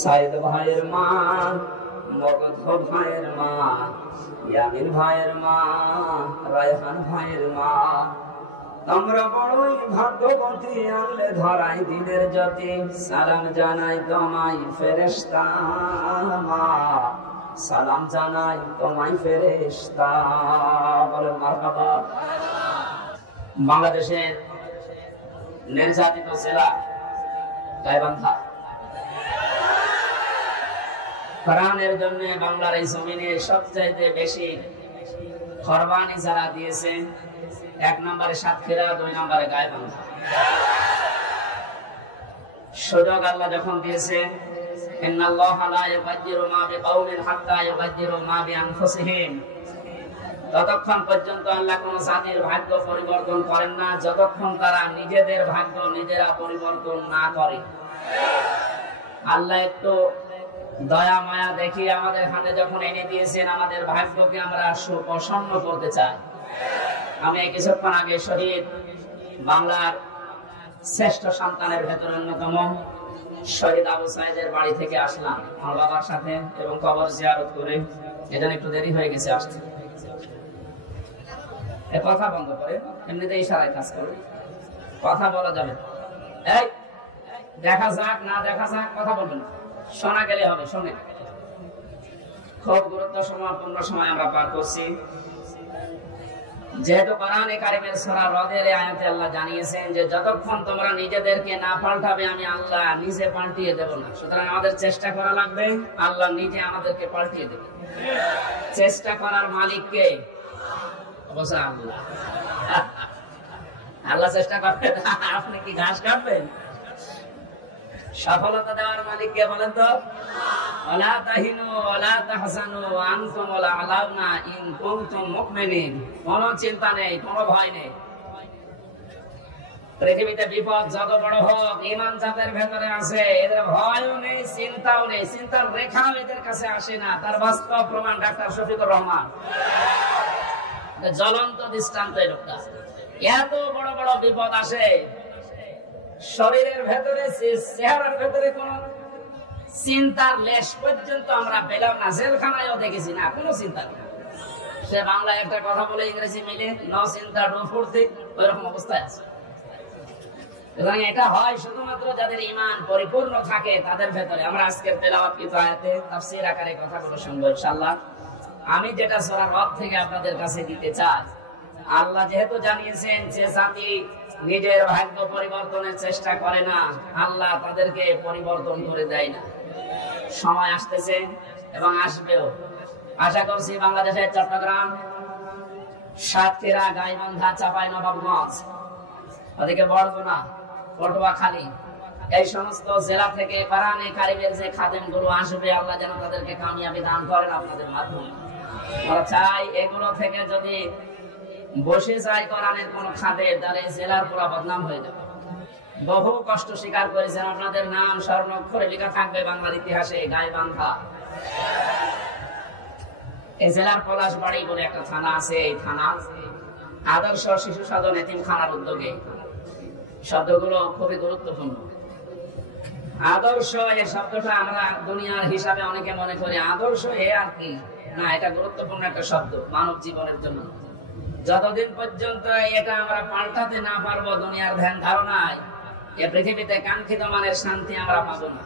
সাইদ ভাইয়ের মা, মগধ ভাইয়ের মা, ইয়ামিন ভাইয়ের মা, রায়হান ভাইয়ের মা, তোমরা বড়ই ভাগ্যবতী, আনলে ধরাই দিনের জ্যোতি। সালাম জানাই তোমায় ফেরেশতা মা, সালাম জানাই তোমায় ফেরেশতা। বলেন মারহাবা। বাংলাদেশের নির্যাতিত জেলা গাইবান্ধা। কোরআনের জন্য বাংলার এই জমিনে সবচাইতে বেশি কোরবানি যারা দিয়েছে, 1 নম্বরে সাতক্ষীরা, 2 নম্বরে গাইবান্ধা। সুযোগ আল্লাহ যখন দিয়েছে, ইন্নাল্লাহা লা ইউগাইয়িরু মা বিকাওমিন হাত্তা ইউগাইয়িরু মা বিআনফুসিহিম, ততক্ষণ পর্যন্ত আল্লাহ কোন জাতির ভাগ্য পরিবর্তন করেন না যতক্ষণ তারা নিজেদের ভাগ্য নিজেরা পরিবর্তন না করে। আল্লাহ একটু দয়া মায়া দেখিয়ে আমাদের হাতে যখন এনে দিয়েছেন, আমাদের ভাগ্যকে আমরা সুপ্রসন্ন করতে চাই। আমি কিছুক্ষণ আগে শহীদ বাংলার শ্রেষ্ঠ সন্তানের ভেতরে অন্যতম শহীদ আবু সাইদের বাড়ি থেকে আসলাম আমার বাবার সাথে, এবং কবর জিয়ারত করে। এজন্য একটু দেরি হয়ে গেছে আসতে। কথা বন্ধ করে, এমনিতে ইশারায় কাজ করে, কথা বলা যাবে। এই দেখা যাক না দেখা যাক, কথা বলবেন, শোনা গেলে হবে। শোনে, খুব গুরুত্বপূর্ণ সময় আমরা পার করছি। যেহেতু কোরআনে কারিমের সূরা রদের আয়াতে আল্লাহ জানিয়েছেন যে যতক্ষণ তোমরা নিজেদেরকে না পাল্টাবে, আমি আল্লাহ নিজে পাল্টিয়ে দেব না। সুতরাং আমাদের চেষ্টা করা লাগবে, আল্লাহ নিজে আমাদেরকে পাল্টিয়ে দেবে। চেষ্টা করার মালিক কে? অবশ্য আল্লাহ। আল্লাহ চেষ্টা করবেন, আপনি কি ঘাস কাটবেন? সফলতা দেওয়ার মালিক কে বলেন তো? ওয়ালা তাহিনু ওয়ালা তাহজানু ওয়া আনতুমুল আ'লাউনা ইন কুনতুম মুমিনিন। কোনো চিন্তা নেই, কোনো ভয় নেই। পৃথিবীতে বিপদ যত বড় হোক, ঈমান যাদের ভেতরে আছে, এদের ভয়ও নেই, চিন্তাও নেই, চিন্তার রেখাও এদের কাছে আসে না। তার বাস্তব প্রমাণ ডাক্তার শফিকুর রহমান, জ্বলন্ত দৃষ্টান্ত। এই লোকটা, এত বড় বড় বিপদ আসে, শরীরের ভেতরে, চেহারার ভেতরে কোন চিন্তার লেশ পর্যন্ত আমরা পেলাম না। জেলখানায়ও দেখেছি না, কোনো চিন্তা নেই। সে বাংলায় একটা কথা বলে ইংরেজি মিলে, নো চিন্তা ডো ফুর্তি, ওইরকম অবস্থায় আছে। এবং এটা হয় শুধুমাত্র যাদের ঈমান পরিপূর্ণ থাকে তাদের ভেতরে। আমরা আজকের তেলাওয়াতকৃত আয়াতে তাফসীর আকারে কথাগুলো শুনবো ইনশাআল্লাহ। আমি যেটা সূরা রদ থেকে আপনাদের কাছে দিতে চাই, আল্লাহ যেহেতু জানিয়েছেন যে জাতি নিজের ভাগ্য পরিবর্তনের চেষ্টা করে না, আল্লাহ তাদেরকে পরিবর্তন করে দেয় না। সময় আসতেছে এবং আসবেও। আশা করছি বাংলাদেশের চট্টগ্রাম, সাতক্ষীরা, গাইবান্ধা, চাঁপাইনবাবগঞ্জ, ওদিকে বরগুনা, পটুয়াখালী, এই সমস্ত জেলা থেকে কোরআনে কারিমের যে খাদেম গুলো আসবে, আল্লাহ যেন তাদেরকে কামিয়াবি দান করেন আপনাদের মাধ্যমে। আমরা চাই এগুলো থেকে যদি বসে যায় কোরআনের কোন খাদেম, তাহলে জেলার পুরা বদনাম হয়ে যাবে। বহু কষ্ট স্বীকার করেছেন, আপনাদের নাম স্বর্ণাক্ষরে লেখা থাকবে বাংলার ইতিহাসে। গাইবান্ধা, এই জেলার পলাশবাড়ি বলে একটা থানা আছে। এই থানা আদর্শ শিশু সদন এতিমখানার উদ্যোগে। শব্দগুলো খুবই গুরুত্বপূর্ণ। আদর্শ এই শব্দটা আমরা দুনিয়ার হিসাবে অনেকে মনে করি আদর্শ এ আর কি না, এটা গুরুত্বপূর্ণ একটা শব্দ মানব জীবনের জন্য। যতদিন পর্যন্ত এটা আমরা পাল্টাতে না পারবো দুনিয়ার ধ্যান ধারণায়, এ পৃথিবীতে কাঙ্ক্ষিত মানের শান্তি আমরা পাবো না।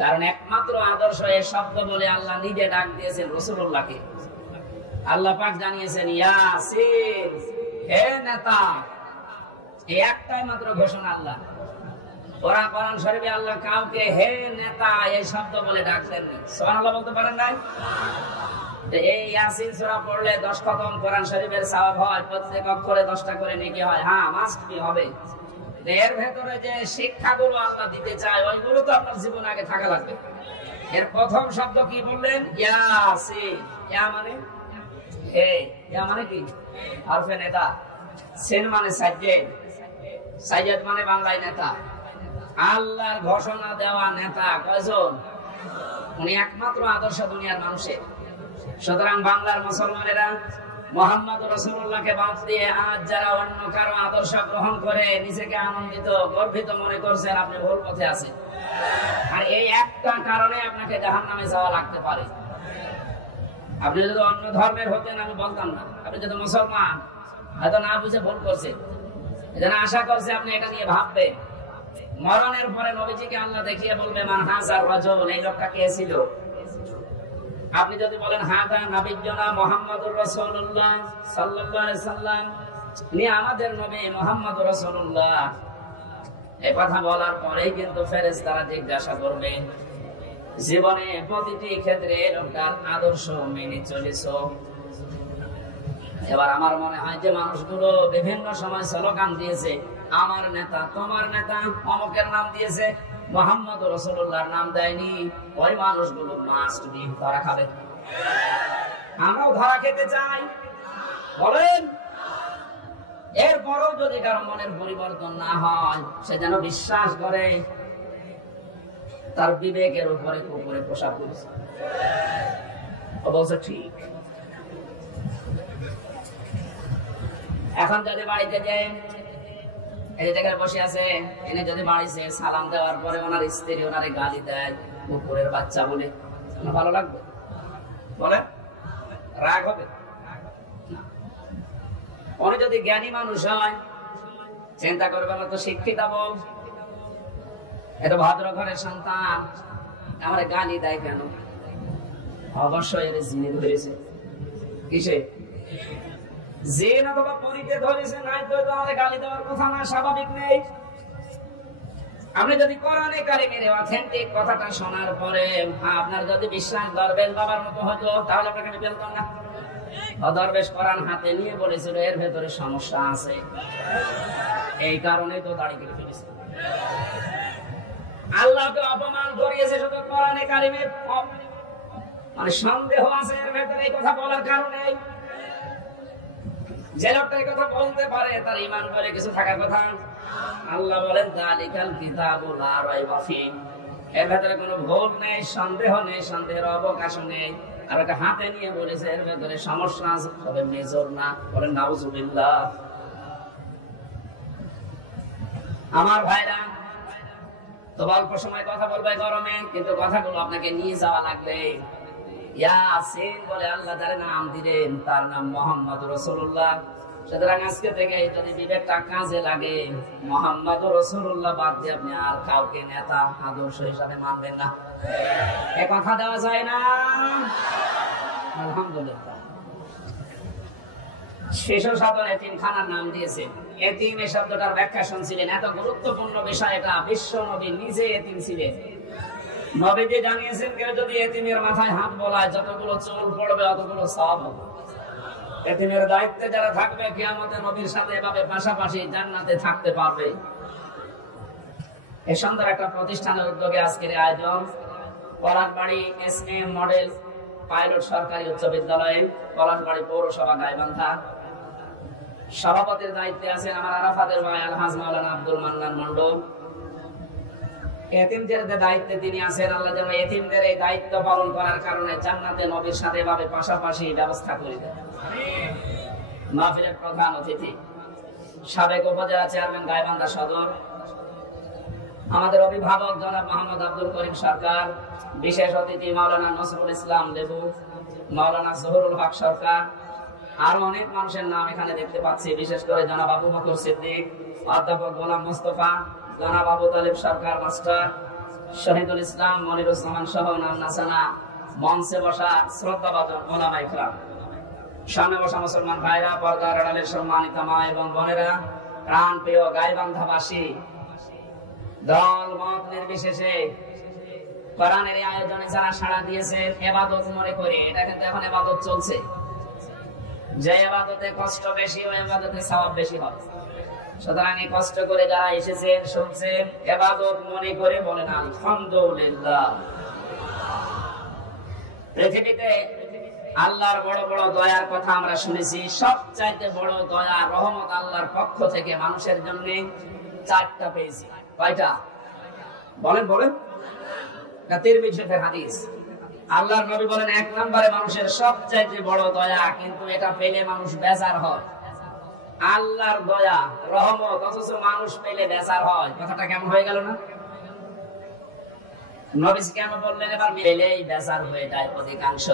কারণ একমাত্র আদর্শ এ শব্দ বলে আল্লাহ নিজে ডাক দিয়েছেন রাসূলুল্লাহকে। আল্লাহ পাক জানিয়েছেন, ইয়াসিন, হে নেতা। এই একটাই মাত্র ঘোষণা আল্লাহ। কোরআন শরীফে আল্লাহ কাউকে হে নেতা এই শব্দ বলে ডাকলেননি। সুবহানাল্লাহ বলতে পারেন নাই? এই ইয়াসিন সূরা পড়লে 10 খতম কোরআন শরীফের সওয়াব হয়, প্রত্যেক অক্ষরে 10টা করে নেকি হয়। হ্যাঁ, মাস্ট বি হবে। এর ভেতরে যে শিক্ষাগুলো আল্লাহ দিতে চায়, ওইগুলো তো আপনার জীবনে আগে থাকা লাগবে। এর প্রথম শব্দ কি বললেন? ইয়াসিন। ইয়া মানে হে, ইয়া মানে কি? হরফে নেতা। সিন মানে সাজ্জাদ, সাজ্জাদ মানে বাংলায় নেতা। আল্লাহর ঘোষণা দেওয়া নেতা কয়জন? উনি একমাত্র আদর্শ দুনিয়ার মানুষের। সুতরাং বাংলার মুসলমানেরা মুহাম্মদ রাসূলুল্লাহকে বাদ দিয়ে আজ যারা অন্য কারো আদর্শ গ্রহণ করে নিজেকে আনন্দিত গর্বিত মনে করছেন, আপনি ভুল পথে আছেন। আর এই একটা কারণে আপনাকে জাহান্নামে যাওয়া লাগতে পারে। আপনি যদি অন্য ধর্মের হতেন আমি বলতাম না, আপনি যদি মুসলমান হয়তো না বুঝে ভুল করছেন, এজন্য আশা করছে আপনি এটা নিয়ে ভাববেন। মরণের পরে নবীজিকে আল্লাহ দেখিয়ে বলবে মান হাযার রাজুল, এই লোকটা কে ছিল? আপনি যদি বলেন হাদা নবিয়্যুনা মুহাম্মাদুর রাসূলুল্লাহ সাল্লাল্লাহু আলাইহি সাল্লাম, ইনি আমাদের নবী মুহাম্মদুর রাসূলুল্লাহ, এই কথা বলার পরেই কিন্তু ফেরেশতারা জিজ্ঞাসা করবে জীবনে প্রতিটি ক্ষেত্রে লোকটার আদর্শ মেনে চলেছো? এবার আমার মনে হয় যে মানুষগুলো বিভিন্ন সময় স্লোগান দিয়েছে, আমার নেতা, তোমার নেতা, অমুকের নাম দিয়েছে, মুহাম্মদ রাসূলুল্লাহর নাম দেয়নি, ওই মানুষগুলো মাস্ট বি ধরা খাবে। আমরাও ধরা খেতে চাই, বলেন? এরপরেও যদি কারো মনের পরিবর্তন না হয়, সে যেন বিশ্বাস করে তার বিবেকের উপরে কুকুরে পোশাক করেছে। অবশ্য ঠিক। এখন যদি বাড়িতে যে এই জায়গায় বসে আছে, এনে যদি বাড়িতে সালাম দেওয়ার পরে ওনার স্ত্রী ওনারে গালি দেয় কুকুরের বাচ্চা বলে, ভালো লাগবে? বলে রাগ হবে? উনি যদি জ্ঞানী মানুষ হয়, চিন্তা করবে না তো শিক্ষিত বউ, এটা ভদ্র ঘরের সন্তান, আমার গালি দেয় কেন? অবশ্যই এর জিনে ধরেছে। কিসে? জিন অথবা পরীকে ধরেছে, নাই তো আমাদের গালি দেওয়ার কথা না, স্বাভাবিক নেই। আপনি যদি কোরআনে কারিমের অথেন্টিক কথাটা শোনার পরে আপনার যদি বিশ্বাস দরবেশ বাবার মতো হতো, তাহলে আপনাকে আমি বলতাম না। দরবেশ কোরআন হাতে নিয়ে বলেছিল এর ভেতরে সমস্যা আছে, এই কারণে তো দাড়ি কেটে ফেলেছে। আল্লাহকে অপমান করিয়েছে শুধু কোরআনে কারিমে, মানে সন্দেহ আছে এর ভেতরে এই কথা বলার কারণে। যে লোকটা এই কথা বলতে পারে তার ঈমান করে কিছু থাকার কথা। আল্লাহ বলেন যালিকাল কিতাবু লা রাইবা ফীহি, এর ভেতরে কোনো ভুল নেই, সন্দেহ নেই, সন্দেহের অবকাশ নেই। আর একটা হাতে নিয়ে বলেছে এর ভেতরে সমস্যা আছে, তবে মেজর না। বলেন নাউজুবিল্লাহ। আমার ভাইরা, তো অল্প সময় কথা বলবে গরমে, কিন্তু কথাগুলো আপনাকে নিয়ে যাওয়া লাগবে। ইয়াসিন বলে আল্লাহ যার নাম দিলেন তার নাম মুহাম্মদুর রাসূলুল্লাহ। সুতরাং আজকে থেকে যদি বিবেকটা কাজে লাগে, মুহাম্মদুর রাসূলুল্লাহ বাদ দিয়ে আপনি আর কাউকে নেতা আদর্শ হিসাবে মানবেন না। এ কথা দেওয়া যায় না? আলহামদুলিল্লাহ। শিশু সাধন এতিমখানার নাম দিয়েছে। এতিম এই শব্দটার ব্যাখ্যা শুনছিলেন, এত গুরুত্বপূর্ণ বিষয় এটা। বিশ্ব নবী নিজে এতিম ছিলেন। নবীজি জানিয়েছেন কেউ যদি এতিমের মাথায় হাত বোলায় যতগুলো চুল পড়বে অতগুলো সওয়াব হবে। এতিমের দায়িত্বে যারা থাকবে কিয়ামতে নবীর সাথে এভাবে পাশাপাশি জান্নাতে থাকতে পারবে। এই সুন্দর একটা প্রতিষ্ঠানের উদ্যোগে আজকের আয়োজন। পলাশবাড়ি এসএম মডেল পাইলট সরকারি উচ্চ বিদ্যালয়ে, পলাশবাড়ি পৌরসভা গাইবান্ধা। সভাপতির দায়িত্বে আছেন আমার আরাফাতের ভাই আলহাজ মাওলানা আব্দুল মান্নান মন্ডল। এতিমদের দায়িত্বে তিনি আছেন। আল্লাহ যেন এতিমদের এই দায়িত্ব পালন করার কারণে জান্নাতে নবীর সাথে এভাবে পাশাপাশি ব্যবস্থা করে দেন। মাহফিলের প্রধান অতিথি সাবেক উপজেলা চেয়ারম্যান গাইবান্ধা সদর, আমাদের অভিভাবক জনাব মোহাম্মদ আব্দুল করিম সরকার, বিশেষ অতিথি মাওলানা নসরুল ইসলাম লেবু, মাওলানা জহুরুল হক সরকার, আরো অনেক মানুষের নাম এখানে দেখতে পাচ্ছি। বিশেষ করে জনাব আবু বকর সিদ্দিক, অধ্যাপক গোলাম মোস্তফা, জনাব আবু তালিব সরকার মাস্টার, শহীদুল ইসলাম, মনিরুজ্জামান সহ নান্নাসানা, মঞ্চে বসা শ্রদ্ধাভাজন ওলামা ইকরাম, সামনে বসা মুসলমান ভাইরা, পর্দার আড়ালের সম্মানিত মা এবং বোনেরা, প্রাণ প্রিয় গাইবান্ধাবাসী, দল মত নির্বিশেষে কোরআনের এই আয়োজনে যারা সাড়া দিয়েছেন, ইবাদত মনে করে, এটা কিন্তু এখন ইবাদত চলছে। যে ইবাদতে কষ্ট বেশি ওই ইবাদতে সওয়াব বেশি হবে। সুতরাং এই কষ্ট করে যারা এসেছেন, শুনছেন, ইবাদত মনে করে বলেন আলহামদুলিল্লাহ। পৃথিবীতে আল্লাহর বড় বড় দয়ার কথা আমরা শুনেছি। সবচাইতে বড় দয়া রহমত আল্লাহর পক্ষ থেকে মানুষের জন্য চারটা পেয়েছি। কয়টা? বলেন বলেন। তিরমিজি শরীফের হাদিস। আল্লাহর নবী বলেন 1 নম্বরে মানুষের সবচাইতে বড় দয়া, কিন্তু এটা পেলে মানুষ বেজার হয়। আল্লাহর দয়া রহমত, অথচ মানুষ পেলে বেজার হয়। কথাটা কেমন হয়ে গেল না? নবীজি কেন বললেন এবার মেলেই বেজার হয়ে যায় অধিকাংশ?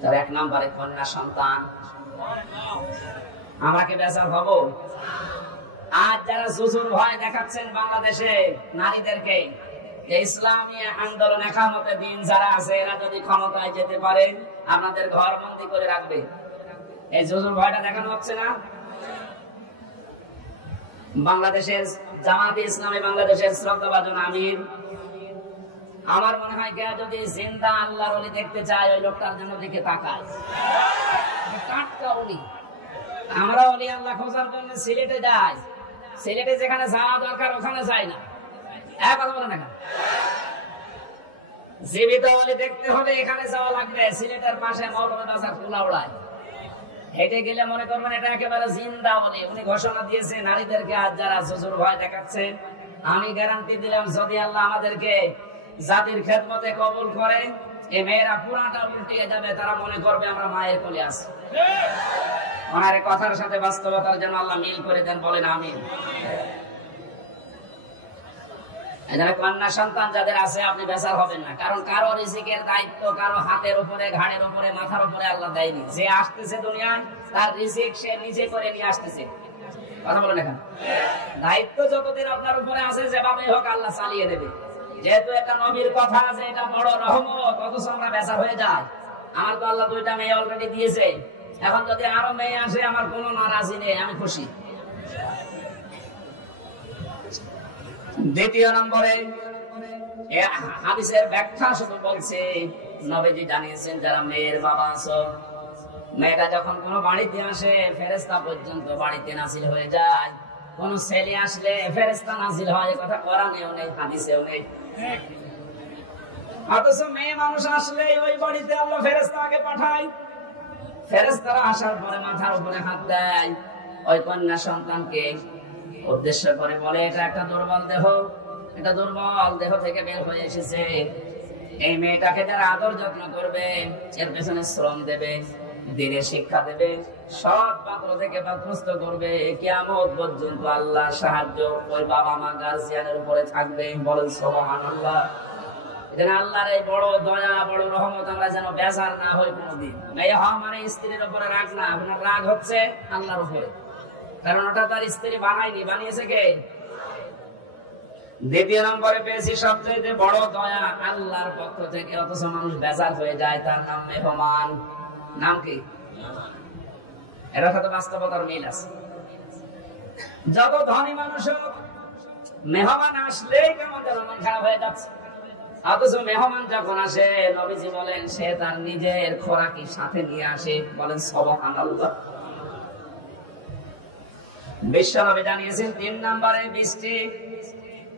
তার এক নম্বরে কন্যা সন্তান। আমাকে বেজার হব? আজ যারা জুজুর ভয় দেখাচ্ছেন বাংলাদেশে নারীদেরকে, ইসলামী আন্দোলন একামতে দিন যারা আছে, এরা যদি ক্ষমতায় যেতে পারে আপনাদের ঘর বন্দি করে রাখবে। এই জুজুর ভয়টা দেখানো হচ্ছে না? বাংলাদেশের জামাতে ইসলামী বাংলাদেশের শ্রদ্ধাভাজন আমির, আমার মনে হয় কেউ যদি জিন্দা আল্লাহর ওলি দেখতে চায় ওই লোকটার জন্য দিকে তাকায়। টাটকা ওলি। আমরা ওলি আল্লাহ খোঁজার জন্য সিলেটে যাই, সিলেটে যেখানে যাওয়া দরকার ওখানে যাই না। এক কথা বলেন না, জীবিত ওলি দেখতে হলে এখানে যাওয়া লাগবে। সিলেটের পাশে মৌলভী বাজার কুলাউড়ায় হেঁটে গেলে মনে করবেন এটা একেবারে জিন্দা ওলি। উনি ঘোষণা দিয়েছে নারীদেরকে আজ যারা জুজুর ভয় দেখাচ্ছে, আমি গ্যারান্টি দিলাম যদি আল্লাহ আমাদেরকে জাতির খেদমতে কবুল করে, এই মেয়েরা পুরাটা উল্টিয়ে যাবে। তারা মনে করবে আমরা মায়ের কোলে আছি। ওনার কথার সাথে বাস্তবতার যেন আল্লাহ মিল করে দেন, বলেন আমিন। কন্যা সন্তান যাদের আছে আপনি বেজার হবেন না, কারণ কারো রিজিকের দায়িত্ব কারো হাতের উপরে, ঘাড়ের উপরে, মাথার উপরে আল্লাহ দেয়নি। যে আসতেছে দুনিয়ায় তার রিজিক সে নিজে করে নিয়ে আসতেছে। কথা বলেন এখন, দায়িত্ব যতদিন আপনার উপরে আছে যেভাবে হোক আল্লাহ চালিয়ে দেবে। যেহেতু একটা নবীর কথা আছে, এটা বড় রহমত, অথচ আমরা বেজার হয়ে যায়। আমার তো আল্লাহ 2টা মেয়ে অলরেডি দিয়েছে, এখন যদি আরো মেয়ে আসে আমার কোনো নারাজি নেই, আমি খুশি। দ্বিতীয় নম্বরে হাদিসের ব্যাখ্যা শুধু বলছে, নবীজি জানিয়েছেন যারা মেয়ের বাবা আছো, মেয়েটা যখন কোনো বাড়িতে আসে ফেরেশতা পর্যন্ত বাড়িতে নাজিল হয়ে যায়। কোন ছেলে আসলে ফেরেশতা নাজিল হয়, কথা কোরআনেও নেই, হাদিসেও নেই। অথচ মেয়ে মানুষ আসলে ওই বাড়িতে আল্লাহ ফেরেশতাকে পাঠায়। ফেরেশতারা আসার পরে মাথার উপরে হাত দেয়, ওই কন্যা সন্তানকে উদ্দেশ্য করে বলে এটা একটা দুর্বল দেহ, এটা দুর্বল দেহ থেকে বের হয়ে এসেছে। এই মেয়েটাকে যারা আদর যত্ন করবে, এর পেছনে শ্রম দেবে, দিনের শিক্ষা দেবে, সৎ পাত্র থেকে বাধ্যস্থ করবে, কিয়ামত পর্যন্ত আল্লাহ সাহায্য ওই বাবা মা গার্জিয়ানের উপরে থাকবে। বলেন সুবহানাল্লাহ। এজন্য আল্লাহর এই বড় দয়া, বড় রহমত আমরা যেন বেজার না হই কোনদিন। মেয়ে হওয়া মানে স্ত্রীর উপরে রাগ না, আপনার রাগ হচ্ছে আল্লাহর উপরে, কারণ ওটা তার স্ত্রী বানায়নি, বানিয়েছে কে? দ্বিতীয় নম্বরে পেয়েছি সবচেয়ে বড় দয়া আল্লাহর পক্ষ থেকে, অথচ মানুষ বেজার হয়ে যায়। তার নাম মেহমান। নাম কি? এর সাথে বাস্তবতার মিল আছে। যত ধনী মানুষ হোক, মেহমান আসলেই কেমন যেন মন খারাপ হয়ে যাচ্ছে। অথচ মেহমান যখন আসে, নবীজি বলেন সে তার নিজের খোরাকি সাথে নিয়ে আসে। বলেন সুবহানাল্লাহ। বিশ্বনবী জানিয়েছেন 3 নম্বরে বৃষ্টি,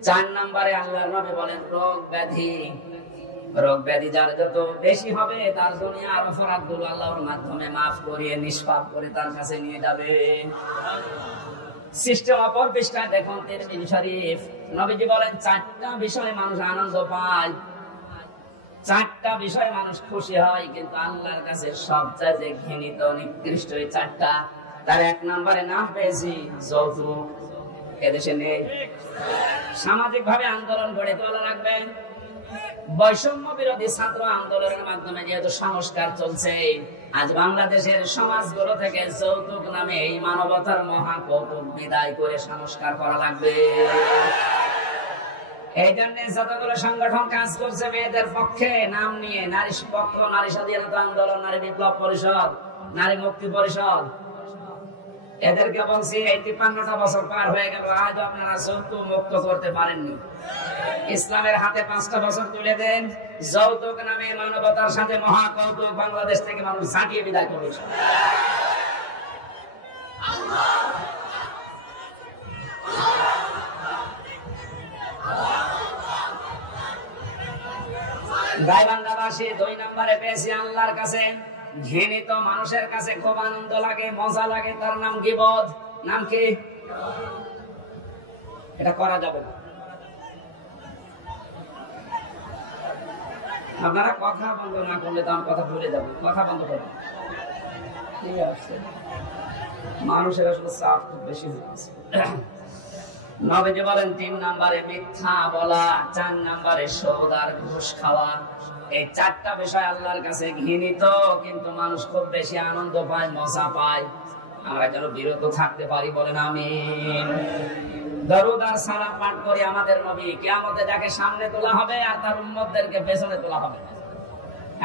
4 নম্বরে আল্লাহর নবী বলেন রোগ ব্যাধি। রোগ ব্যাধি যার যত বেশি হবে তার দুনিয়ার অপরাধগুলো আল্লাহর মাধ্যমে মাফ করিয়ে নিষ্পাপ করে তার কাছে নিয়ে যাবে। সিস্টেম অপর পৃষ্ঠায় দেখুন তিরমিজি শরীফ, নবীজি বলেন 4টা বিষয়ে মানুষ আনন্দ পায়, 4টা বিষয়ে মানুষ খুশি হয়, কিন্তু আল্লাহর কাছে সবচেয়ে ঘৃণিত নিকৃষ্ট এই 4টা। তার 1 নম্বরে নাম পেয়েছি যৌতুক। এদেশে নেই। সামাজিক ভাবে আন্দোলন গড়ে তোলা লাগবে। বৈষম্য বিরোধী ছাত্র আন্দোলনের মাধ্যমে যেহেতু সংস্কার চলছে, আজ বাংলাদেশের সমাজগুলো থেকে যৌতুক নামে এই মানবতার মহাকৌতুক বিদায় করে সংস্কার করা লাগবে। এই জন্য যতগুলো সংগঠন কাজ করছে মেয়েদের পক্ষে নাম নিয়ে, নারী পক্ষ, নারী স্বাধীনতা আন্দোলন, নারী বিপ্লব পরিষদ, নারী মুক্তি পরিষদ, এদেরকে বলছি এই 53টা বছর পার হয়ে গেল, আজ আপনারা যৌতুক মুক্ত করতে পারেননি। ইসলামের হাতে 5টা বছর তুলে দেন, যৌতুক নামে মানবতার সাথে মহাকৌতুক বাংলাদেশ থেকে মানুষ ঝাঁটিয়ে বিদায় করবে। গাইবান্ধাবাসী 2 নম্বরে পেয়েছি আল্লাহর কাছে ঘৃণিত মানুষের কাছে খুব আনন্দ লাগে, মজা লাগে, তার নাম গীবত। নাম কি? এটা করা যাবে না। আপনারা কথা বন্ধ না করলে তো আমি কথা ভুলে যাবো। কথা বন্ধ করবেন, ঠিক আছে? মানুষের আসলে চাপ খুব বেশি হয়ে গেছে। নবীজি বলেন 3 নম্বরে মিথ্যা বলা, 4 নম্বরে সুদ আর ঘুষ খাওয়া। এই 4টা বিষয় আল্লাহর কাছে ঘৃণিত, কিন্তু মানুষ খুব বেশি আনন্দ পায়, মজা পায়। আমরা যেন বিরত থাকতে পারি, বলেন আমিন। দরুদ আর সালাম পাঠ করি আমাদের নবী। কিয়ামতে যাকে সামনে তোলা হবে আর তার উম্মতদেরকে পেছনে তোলা হবে।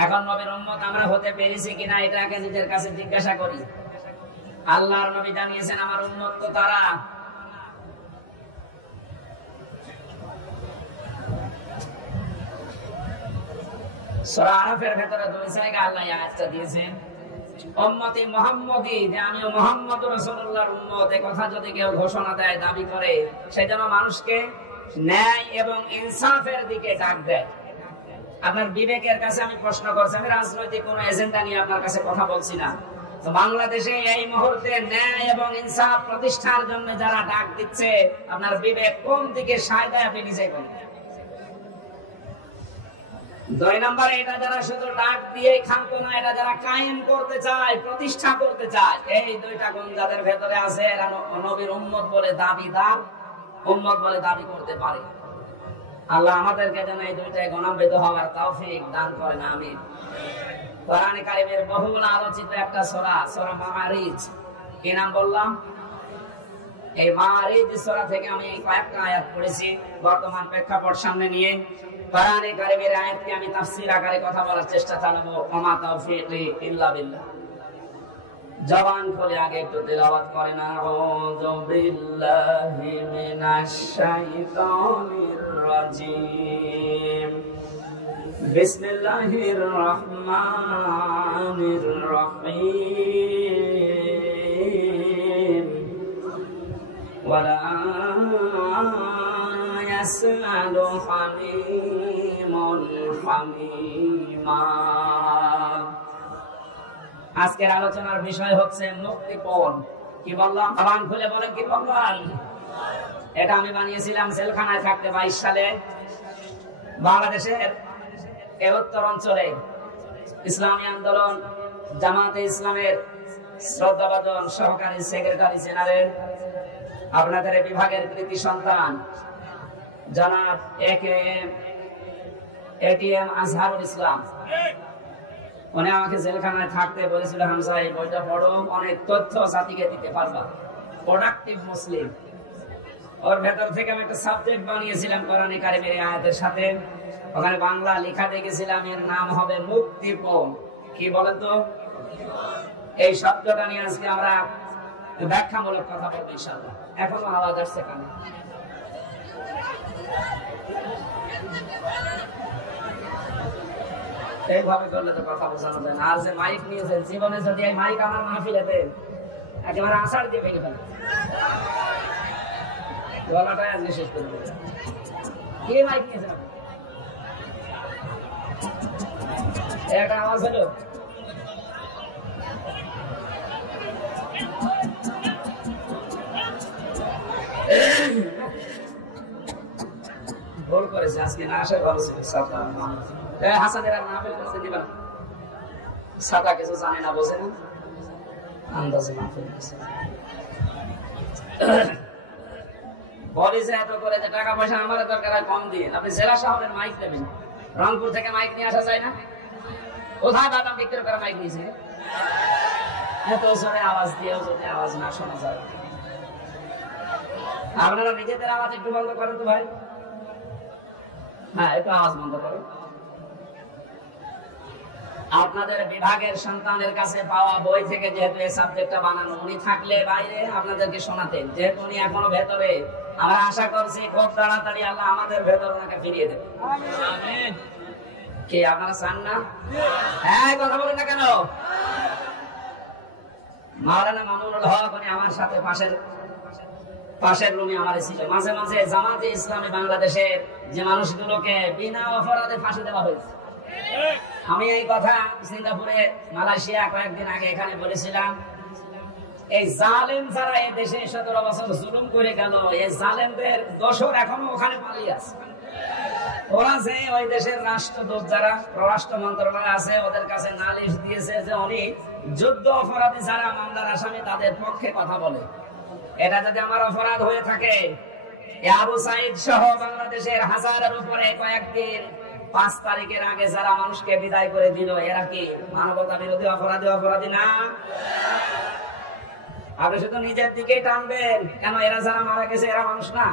এখন নবীর উম্মত আমরা হতে পেরেছি কিনা এটাকে নিজের কাছে জিজ্ঞাসা করি। আল্লাহর নবী জানিয়েছেন আমার উম্মত তো তারা। সূরা আরাফের ভেতরে 2 জায়গায় আল্লাহ এই আয়াতটা দিয়েছেন, উম্মতি মুহাম্মদী, যে আমিও মুহাম্মদ রাসূলুল্লাহর উম্মত। এই কথা যদি কেউ ঘোষণা দেয়, দাবি করে, সে যেন মানুষকে ন্যায় এবং ইনসাফের দিকে ডাক দেয়। আপনার বিবেকের কাছে আমি প্রশ্ন করছি, আমি রাজনৈতিক কোন এজেন্ডা নিয়ে আপনার কাছে কথা বলছি না। তো বাংলাদেশে এই মুহূর্তে ন্যায় এবং ইনসাফ প্রতিষ্ঠার জন্য যারা ডাক দিচ্ছে, আপনার বিবেক কোন দিকে সায় দেয় আপনি নিজে বলুন। 2 নম্বরে এটা যারা শুধু ডাক দিয়ে ক্ষান্ত না, এটা যারা কায়েম করতে চায়, প্রতিষ্ঠা করতে চায়, এই 2টা গুণ যাদের ভেতরে আছে, এরা নবীর উম্মত বলে দাবিদার, উম্মত বলে দাবি করতে পারে। আল্লাহ আমাদেরকে যেন এই 2টায় গুণান্বিত হওয়ার তৌফিক দান করেন, আমিন। কোরআনে কারীমের বহুল আলোচিত একটা সূরা, সূরা মাআরিজ। কি নাম বললাম? এই মাআরিজ সূরা থেকে আমি কয়েকটা আয়াত পড়েছি বর্তমান প্রেক্ষাপট সামনে নিয়ে। কোরআনে কারীমের আয়াতকে আমি তাফসীর আকারে কথা বলার চেষ্টা চালাবো। ওমা তাওফীকি ইল্লা বিল্লাহ। জবান খুলে আগে একটু তেলাওয়াত করেন, আউযু বিল্লাহি মিনাশ শাইতানির রাজীম, বিসমিল্লাহির রহমানির রহিম, ওয়ালা ইয়াসআলু হামীমুল হামীমা। আজকের আলোচনার বিষয় হচ্ছে মুক্তিপণ। কি বললাম? জবান খুলে বলেন, কি বললাম? এটা আমি বানিয়েছিলাম জেলখানায় থাকতে 22 সালে। বাংলাদেশের উত্তর অঞ্চলে ইসলামী আন্দোলন জামাতে ইসলামের শ্রদ্ধাভাজন সহকারী সেক্রেটারি জেনারেল, আপনাদের বিভাগের কৃতি সন্তান জনাব এটিএম আজহারুল ইসলাম, উনি আমাকে জেলখানায় থাকতে বলেছিল, হামজা এই বইটা পড়ো, অনেক তথ্য জাতিকে দিতে পারবা, প্রোডাক্টিভ মুসলিম। ওর ভেতর থেকে আমি একটা সাবজেক্ট বানিয়েছিলাম কোরআনে কারীমের আয়াতের সাথে। ওখানে বাংলা লেখা দেখেছিলাম, এর নাম হবে মুক্তিপণ। কি বলেন তো? এই শব্দটা নিয়ে আজকে আমরা ব্যাখ্যামূলক কথা বলবো ইনশাআল্লাহ। এখনো আওয়াজ আসছে কানে? এইভাবে করলে তো কথা বোঝানো যায় না। আর যে মাইক নিয়েছেন, জীবনে যদি এই মাইক আমার মাহফিলে দেন, একেবারে আষাঢ় দিয়ে ভেঙে ফেলে গলাটাই আজকে শেষ করে দেবে। কে মাইক নিয়েছেন? একটা আওয়াজ হলো, ভুল করেছে, আজকে না আসার ভালো ছিল। হাসানের আর নামে কোনো দিবা না, সাদা কিছু জানে না, বোঝে না, আন্দাজে মাহফিল করেছে। বলি যে এত করে যে টাকা পয়সা আমার দরকার হয় কম দিয়ে, আপনি জেলা শহরের মাইক দেবেন, রংপুর থেকে মাইক নিয়ে আসা যায় না? কোথায় বাদাম বিক্রি করে মাইক নিয়েছে? এত জোরে আওয়াজ দিয়েও যদি আওয়াজ না শোনা যায়। আপনারা নিজেদের আওয়াজ একটু বন্ধ করেন তো ভাই। হ্যাঁ, একটু আওয়াজ বন্ধ করেন। আপনাদের বিভাগের সন্তানের কাছে পাওয়া বই থেকে যেহেতু এই সাবজেক্টটা বানানো, উনি থাকলে বাইরে আপনাদেরকে শোনাতেন। যেহেতু উনি এখনো ভেতরে, আমরা আশা করছি খুব তাড়াতাড়ি আল্লাহ আমাদের ভেতর ওনাকে ফিরিয়ে দেবে। আমিন। কি আপনারা চান না? হ্যাঁ, কথা বলেন না কেন? মাওলানা মামুনুল হক উনি আমার সাথে পাশের রুমে আমার ছিল। মাঝে মাঝে জামাতে ইসলামী বাংলাদেশের যে মানুষগুলোকে বিনা অপরাধে ফাঁসি দেওয়া হয়েছে, আমি এই কথা সিঙ্গাপুরে, মালয়েশিয়া কয়েকদিন আগে এখানে বলেছিলাম। এই জালেম যারা এই দেশে 17 বছর জুলুম করে গেল, এই জালেমদের দোসর এখনো ওখানে পালিয়ে আছে। ওরা যে ওই দেশের রাষ্ট্রদূত যারা পররাষ্ট্র মন্ত্রণালয় আছে, ওদের কাছে নালিশ দিয়েছে যে উনি যুদ্ধ অপরাধী যারা মামলার আসামি তাদের পক্ষে কথা বলে। এটা যদি আমার অপরাধ হয়ে থাকে, আবু সাইদ সহ বাংলাদেশের হাজারের উপরে কয়েকদিন 5 তারিখের আগে যারা মানুষকে বিদায় করে দিল, এরা কি মানবতা বিরোধী অপরাধী না? আপনি শুধু নিজের দিকে টানবেন কেন? এরা যারা মারা গেছে এরা মানুষ না?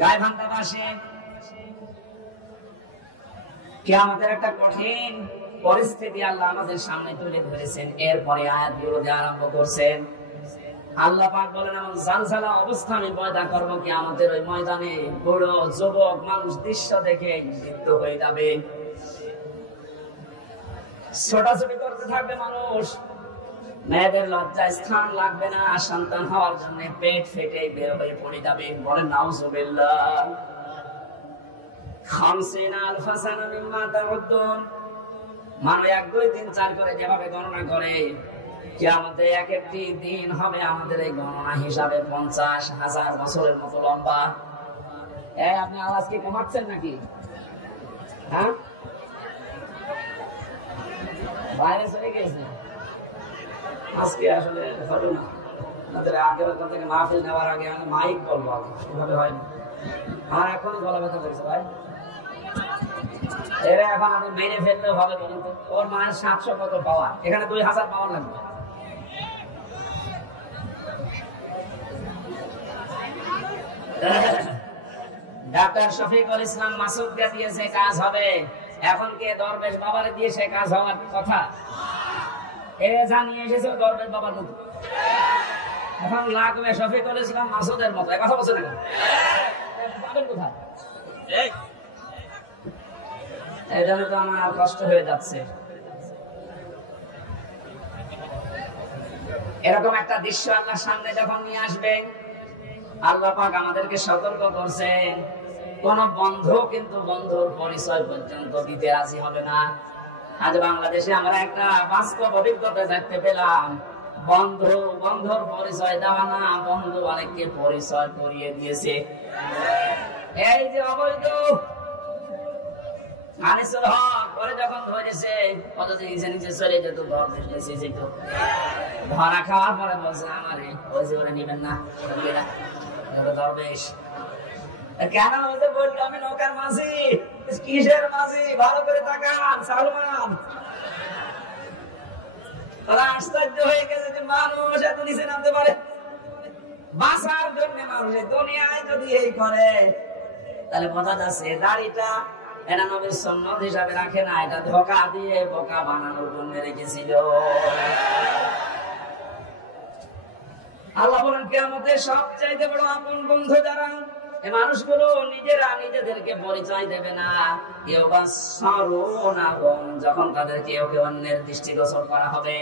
গাইবান্ধাবাসী কিয়ামতের একটা কঠিন পরিস্থিতি আল্লাহ আমাদের সামনে তুলে ধরেছেন। এরপরে আয়াতগুলো দিয়ে আরম্ভ করছেন। আল্লাহ পাক বলেন, এমন জালজালা অবস্থা আমি পয়দা করবো কিয়ামতের ওই ময়দানে, বুড়ো যুবক মানুষ দৃশ্য দেখে মৃত্যু হয়ে যাবে। ছোটাছুটি করতে থাকবে মানুষ, মেয়েদের লজ্জায় স্থান লাগবে না, সন্তান হওয়ার জন্য পেট ফেটে বের হয়ে পড়ে যাবে। বলেন নাউজুবিল্লাহ। 50,000 সানা মিম্মা তাউদ্দুন, মানে 1 2 3 4 করে যেভাবে গণনা করে, কিয়ামতে এক একটি দিন হবে আমাদের এই গণনা হিসাবে 50,000 বছরের মতো লম্বা। আপনি আওয়াজ কি কমাচ্ছেন নাকি? হ্যাঁ, বাইরে চলে গেছে আজকে। আসলে হবে না, আপনাদের আগের থেকে মাহফিল নেওয়ার আগে আমি মাইক বলবো, এভাবে হয় না। আমার এখনই গলা ব্যথা করছে ভাই। এরা এখন আমি মেরে ফেললেও হবে বলুন তো? ওর মায়ের 700 কত পাওয়ার, এখানে 2000 পাওয়ার লাগবে। ডাক্তার শফিকুল ইসলাম মাসুদকে দিয়েছে কাজ হবে, এখন কে দরবেশ বাবারে দিয়েছে কাজ হওয়ার কথা? এ জানিয়ে এসেছে দরবেশ বাবার মতো, এখন লাগবে শফিকুল ইসলাম মাসুদের মতো। কথা বলছে না, পাবেন কোথায়? এই জন্য তো আমার কষ্ট হয়ে যাচ্ছে। এরকম একটা দৃশ্য আল্লাহ সামনে যখন নিয়ে আসবেন, আল্লাহ পাক আমাদেরকে সতর্ক করছেন, কোন বন্ধু কিন্তু বন্ধুর পরিচয় পর্যন্ত দিতে রাজি হবে না। আজ বাংলাদেশে আমরা একটা বাস্তব অভিজ্ঞতা দেখতে পেলাম, বন্ধুর পরিচয় দেওয়া না, বন্ধু অনেককে পরিচয় করিয়ে দিয়েছে। এই যে অবৈধ আনিসুল হক পরে যখন ধরেছে, কতদিন নিচে চলে যেত, ধরা খাওয়ার পরে বলছে আমারে ওই যে ওরা নিবেন না, দরবেশ কেন বললো আমি নৌকার মাঝি। কিসের মাঝি? ভালো করে তাকান সালমান। তারা আশ্চর্য হয়ে গেছে যে মানুষ এত নিচে নামতে পারে। বাঁচার জন্য মানুষ দুনিয়ায় যদি এই করে, তাহলে বোঝা যাচ্ছে দাড়িটা এটা নবীর সুন্নাত হিসাবে রাখে না, এটা ধোঁকা দিয়ে বোকা বানানোর জন্য রেখেছিল। আল্লাহ বলেন কিয়ামতের সবচাইতে বড় আপন বন্ধু যারা, এই মানুষগুলো নিজেরা নিজেদেরকে পরিচয় দেবে না। কেউ বা যখন তাদেরকে অন্যের দৃষ্টিগোচর করা হবে,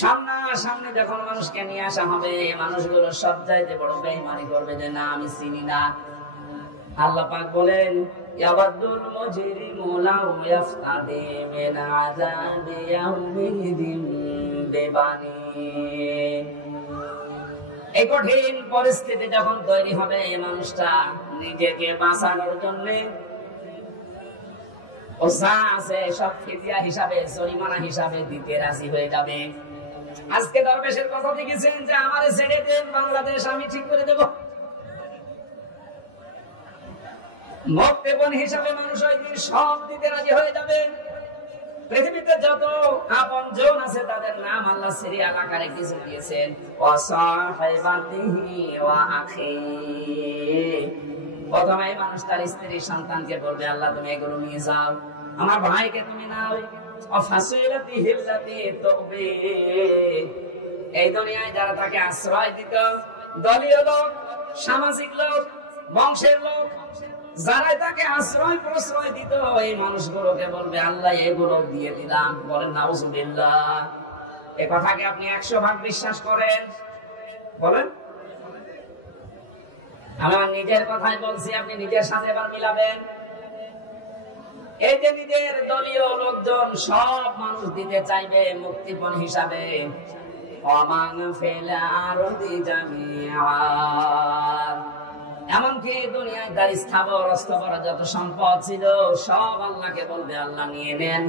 সামনে যখন মানুষকে নিয়ে আসা হবে, মানুষগুলো সবচাইতে বড় বেঈমানি করবে যে না আমি চিনি না। আল্লাহ পাক বলেন ইয়াবাদুল মুজরিমু লাউ ইয়াফতাদি মিন আযাবি ইয়াউমিদিন বিবানি। এই কঠিন পরিস্থিতি যখন তৈরি হবে, এই মানুষটা নিজেকে বাঁচানোর জন্য ও যা আছে সব ফিদিয়া হিসাবে, জরিমানা হিসাবে দিতে রাজি হয়ে যাবে। আজকে দরবেশের কথা দেখেছেন যে আমারে ছেড়ে দেন, বাংলাদেশ আমি ঠিক করে দেব। মুক্তিপণ হিসাবে মানুষ ওই দিন সব দিতে রাজি হয়ে যাবে। পৃথিবীতে যত আপন জন আছে তাদের নাম আল্লাহ সিরিয়াল আকারে কিছু দিয়েছেন। প্রথমে মানুষ তার স্ত্রী সন্তানকে বলবে আল্লাহ তুমি এগুলো নিয়ে যাও, আমার ভাইকে তুমি নাও। এই দুনিয়ায় যারা তাকে আশ্রয় দিত, দলীয় লোক, সামাজিক লোক, বংশের লোক, যারা তাকে আশ্রয় প্রশ্রয় দিত, এই মানুষগুলোকে বলবে আল্লাহ এগুলো দিয়ে দিলাম। বলেন নাউজুবিল্লাহ। এ কথাকে আপনি 100% বিশ্বাস করেন? বলেন। আমি আমার নিজের কথাই বলছি, আপনি নিজের সাথে এবার মিলাবেন। এই যে নিজের দলীয় লোকজন সব মানুষ দিতে চাইবে মুক্তিপণ হিসাবে, অমান ফেলা আরদি জামিআ। এমনকি দুনিয়ায় তার স্থাবর অস্থাবর যত সম্পদ ছিল সব আল্লাহকে বলবে আল্লাহ নিয়ে নেন,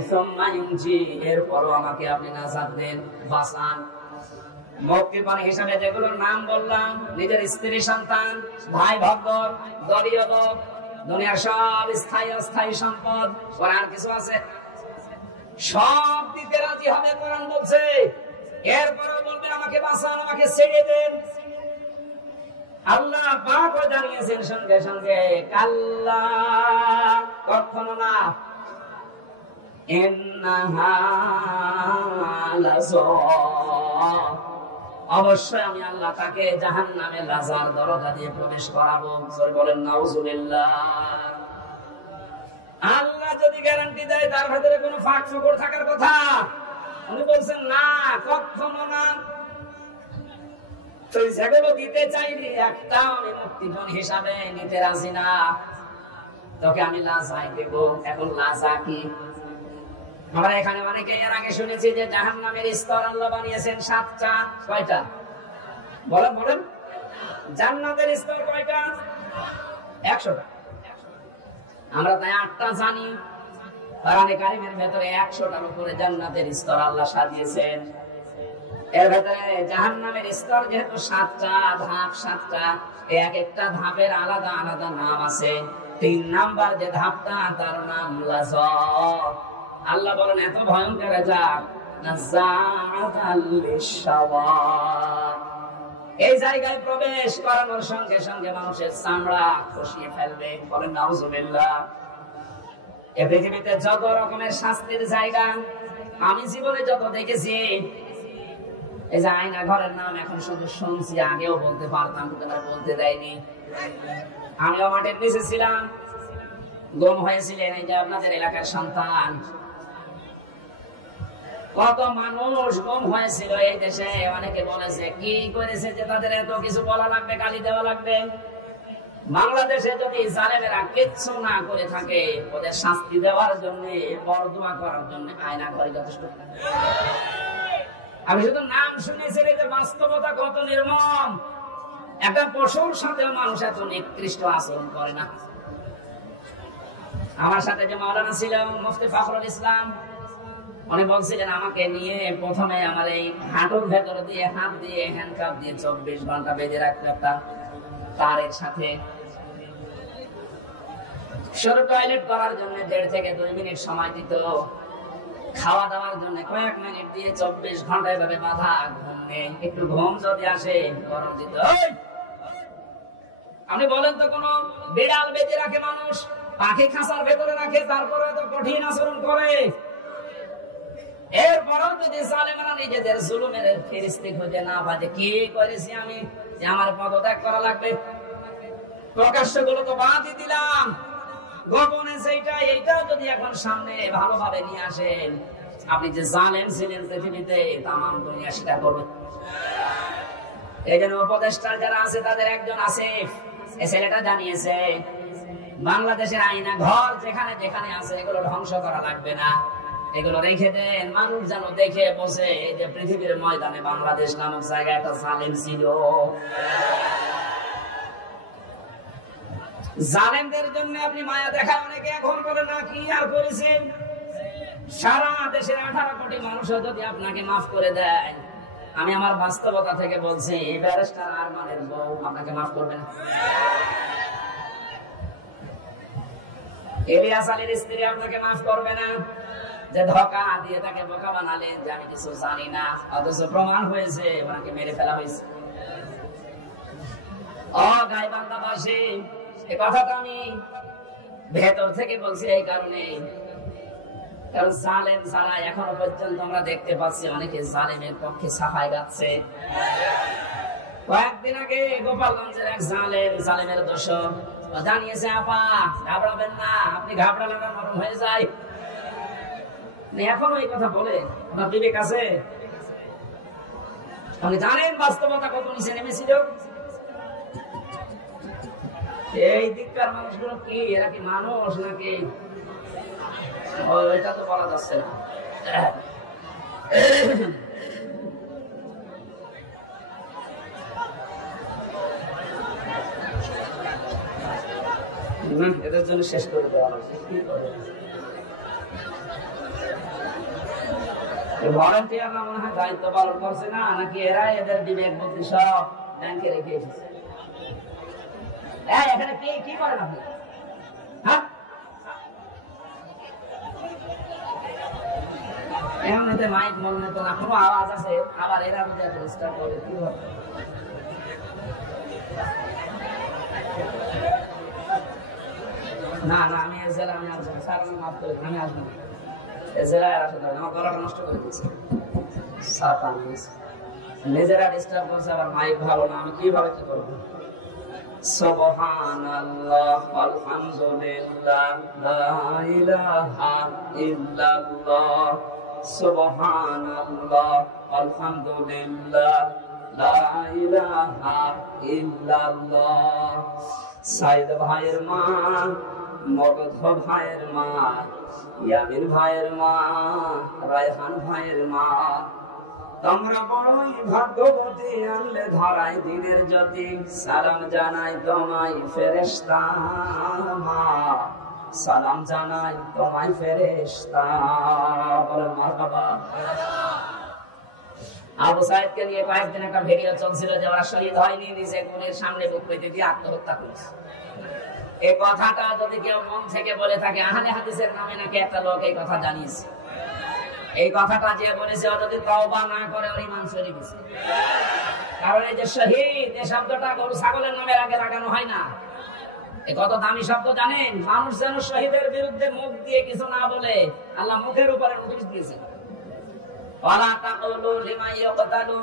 এরপরও আমাকে আপনি নাজাত দেন, বাঁচান। মুক্তিপণ হিসাবে যেগুলোর নাম বললাম, নিজের স্ত্রী সন্তান, ভাই ভক্তর, দলীয় লোক, দুনিয়ার সব স্থায়ী অস্থায়ী সম্পদ, আর কিছু আছে সব দিতে রাজি হবে কোরআন বলছে। এরপরও বলবে আমাকে বাঁচান, আমাকে ছেড়ে দেন। আল্লাহ পাক জানিয়েছেন সঙ্গে সঙ্গে কাল্লা, কখনো না, ইন্নাহা লাযা, অবশ্যই আমি আল্লাহ তাকে জাহান্নামে লাজার দরজা দিয়ে প্রবেশ করাবো। বলেন নাউজুবিল্লাহ। আল্লাহ যদি গ্যারান্টি দেয় তার ভেতরে কোনো ফাঁক ফোকর থাকার কথা, উনি বলছেন না, কখনো না। তো যেগুলো দিতে চাইনি একটা আমি মুক্তিপণ হিসাবে নিতে রাজি না, তোকে আমি লাজাই দেব। এখন লাজা কি? আমরা এখানে অনেকে এর আগে শুনেছি যে জাহান্নামের স্তর আল্লাহ বানিয়েছেন 7টা। কয়টা বলেন বলেন? জান্নাতের স্তর কয়টা? 100টা। আমরা তাই 8টা জানি। কোরআনে কারীমের ভেতরে 100টার উপরে জান্নাতের স্তর আল্লাহ সাজিয়েছেন। এর ভেতরে জাহান্নামের স্তর যেহেতু 7টা ধাপ, 7টা, এক একটা ধাপের আলাদা আলাদা নাম আছে। 3 নাম্বার যে ধাপটা তার নাম লাযা। আল্লাহ বলেন এত ভয়ঙ্কর জাত, নাযাআতাল লিশাওয়া। এই জায়গায় প্রবেশ করানোর সঙ্গে সঙ্গে মানুষের চামড়া খসিয়ে ফেলবে। বলেন নাউজুবিল্লাহ। এই পৃথিবীতে যত রকমের শাস্তির জায়গা আমি জীবনে যত দেখেছি, এই যে আয়না ঘরের নাম এখন শুধু শুনছি, আগেও বলতে পারতাম, বলতে দেয়নি। আমিও মাটির নিচে ছিলাম, গুম হয়েছিলেন এই যে আপনাদের এলাকার সন্তান। কত মানুষ গুম হয়েছিল এই দেশে। অনেকে বলেছে কি করেছে যে তাদের এত কিছু বলা লাগবে, গালি দেওয়া লাগবে। বাংলাদেশে যদি জালেমেরা কিচ্ছু না করে থাকে, ওদের শাস্তি দেওয়ার জন্য, বরদোয়া করার জন্য আয়না ঘরে যথেষ্ট। আমি শুধু নাম শুনেছি, যে বাস্তবতা কত নির্মম। একটা পশুর সাথে মানুষ এত নিকৃষ্ট আচরণ করে না। আমার সাথে যে মাওলানা ছিল মুফতি ফখরুল ইসলাম, উনি বলছিলেন আমাকে নিয়ে প্রথমে আমার এই হাঁটুর ভেতরে দিয়ে হাত দিয়ে হ্যান্ডকাপ দিয়ে 24 ঘন্টা বেঁধে রাখতে একটা তারের সাথে। শুধু টয়লেট করার জন্য 1.5 থেকে 2 মিনিট সময় দিত, খাওয়া দাওয়ার জন্য কয়েক মিনিট দিয়ে 24 ঘন্টা এভাবে বাঁধা। ঘুম নেই, একটু ঘুম যদি আসে গরম দিত। আপনি বলেন তো কোন বিড়াল বেঁধে রাখে মানুষ, পাখি খাঁচার ভেতরে রাখে, তারপরে তো কঠিন আচরণ করে। এরপরেও যদি জালেমেরা নিজেদের জুলুমের ফেরেশতা খুঁজে না পায়, কি করেছি আমি যে আমার পদত্যাগ করা লাগবে। প্রকাশ্য গুলো তো বাদই দিলাম, গোপনে এইটাও যদি এখন সামনে ভালোভাবে নিয়ে আসেন, আপনি যে জালেম ছিলেন পৃথিবীতে তামাম দুনিয়া সেটা করবে। এই জন্য উপদেষ্টা যারা আছে তাদের একজন আসিফ, এই ছেলেটা জানিয়েছে বাংলাদেশের আয়না ঘর যেখানে যেখানে আছে এগুলো ধ্বংস করা লাগবে না, এগুলো রেখে দেন। মানুষ যেন দেখে বসে যে পৃথিবীর ময়দানে বাংলাদেশ নামক জায়গায় একটা জালেম ছিল। জালেমদের জন্য আপনি মায়া দেখা অনেকে এখন করে না, কি আর করেছেন? সারা দেশের 18 কোটি মানুষ যদি আপনাকে মাফ করে দেয়, আমি আমার বাস্তবতা থেকে বলছি ব্যারিস্টার আরমানের বউ আপনাকে মাফ করবে না। ইলিয়াস আলীর স্ত্রী আপনাকে মাফ করবে না, যে ধোঁকা দিয়ে তাকে বোকা বানালেন যে আমি কিছু জানি না, অথচ প্রমাণ হয়েছে ওনাকে মেরে ফেলা হয়েছে। গাইবান্ধাবাসী, এই কথাটা আমি ভেতর থেকে বলছি এই কারণে, কারণ জালেম ছাড়া এখনো পর্যন্ত আমরা দেখতে পাচ্ছি অনেকে জালেমের পক্ষে সাফাই গাচ্ছে। কয়েকদিন আগে গোপালগঞ্জের এক জালেমের দোষর জানিয়েছে, আপা ঘাবড়াবেন না, আপনি ঘাবড়ালে না নরম হয়ে যায়। এখনো এই কথা বলে আপনার বিবেক আছে? আপনি জানেন বাস্তবতা কত নিচে নেমেছিল? এই দিককার মানুষগুলো কি, এরা কি মানুষ নাকি? এটা তো বলা যাচ্ছে না। এদের জন্য শেষ করে দেওয়া হয়েছে। ভলান্টিয়াররা মনে হয় দায়িত্ব পালন করছে না, নাকি এরা এদের বিবেক বুদ্ধি সব ব্যাংকে রেখে এসেছে? এখানে কি করেন আপনি? হ্যাঁ, এমনিতে মাইক মনে তো না, কোনো আওয়াজ আছে, আবার এরা যদি এত স্টার্ট করে কি হবে? না না, আমি জেলা আমি আসবো, স্যার আমি মাফ করে আমি আসবো না, জেলায় আসতে হবে, আমার গলাটা নষ্ট করে দিচ্ছে স্যার। নিজেরা ডিস্টার্ব করছে, আবার মাইক ভালো না, আমি কিভাবে কি করবো? সুবহানাল্লাহ আলহামদুলিল্লাহ লা ইলাহা ইল্লাল্লাহ, সুবহানাল্লাহ আলহামদুলিল্লাহ লা ইলাহা ইল্লাল্লাহ। সাইদ ভাইয়ের মা, মগধ ভাইয়ের মা, ইয়ামিন ভাইয়ের মা, রায়হান ভাইয়ের মা, তোমরা বড়ই ভাগ্যবতী, আনলে ধরাই দিনের জ্যোতি, সালাম জানাই তোমায় ফেরেশতা মা, সালাম জানাই তোমায় ফেরেশতা। বলেন মারহাবা। আবু সাইদকে নিয়ে কয়েকদিন একটা ভিডিও চলছিল যে ওরা শহীদ হয়নি, নিজে গুণের সামনে বুক পেতে দিয়ে আত্মহত্যা করেছে। এই কথাটা যদি কেউ মন থেকে বলে থাকে, আহলে হাদিসের নামে নাকি একটা লোক এই কথা জানিয়েছে, এই কথাটা যে বলেছে ও যদি তওবা না করে ওর ঈমান চলে গেছে। কারণ এই যে শহীদ, এই শব্দটা গরু ছাগলের নামের আগে লাগানো হয় না। এই কত দামি শব্দ জানেন? মানুষ যেন শহীদের বিরুদ্ধে মুখ দিয়ে কিছু না বলে, আল্লাহ মুখের উপরে নোটিশ দিয়েছেন, ওয়ালা তাকুলু লিমান ইয়াকতালু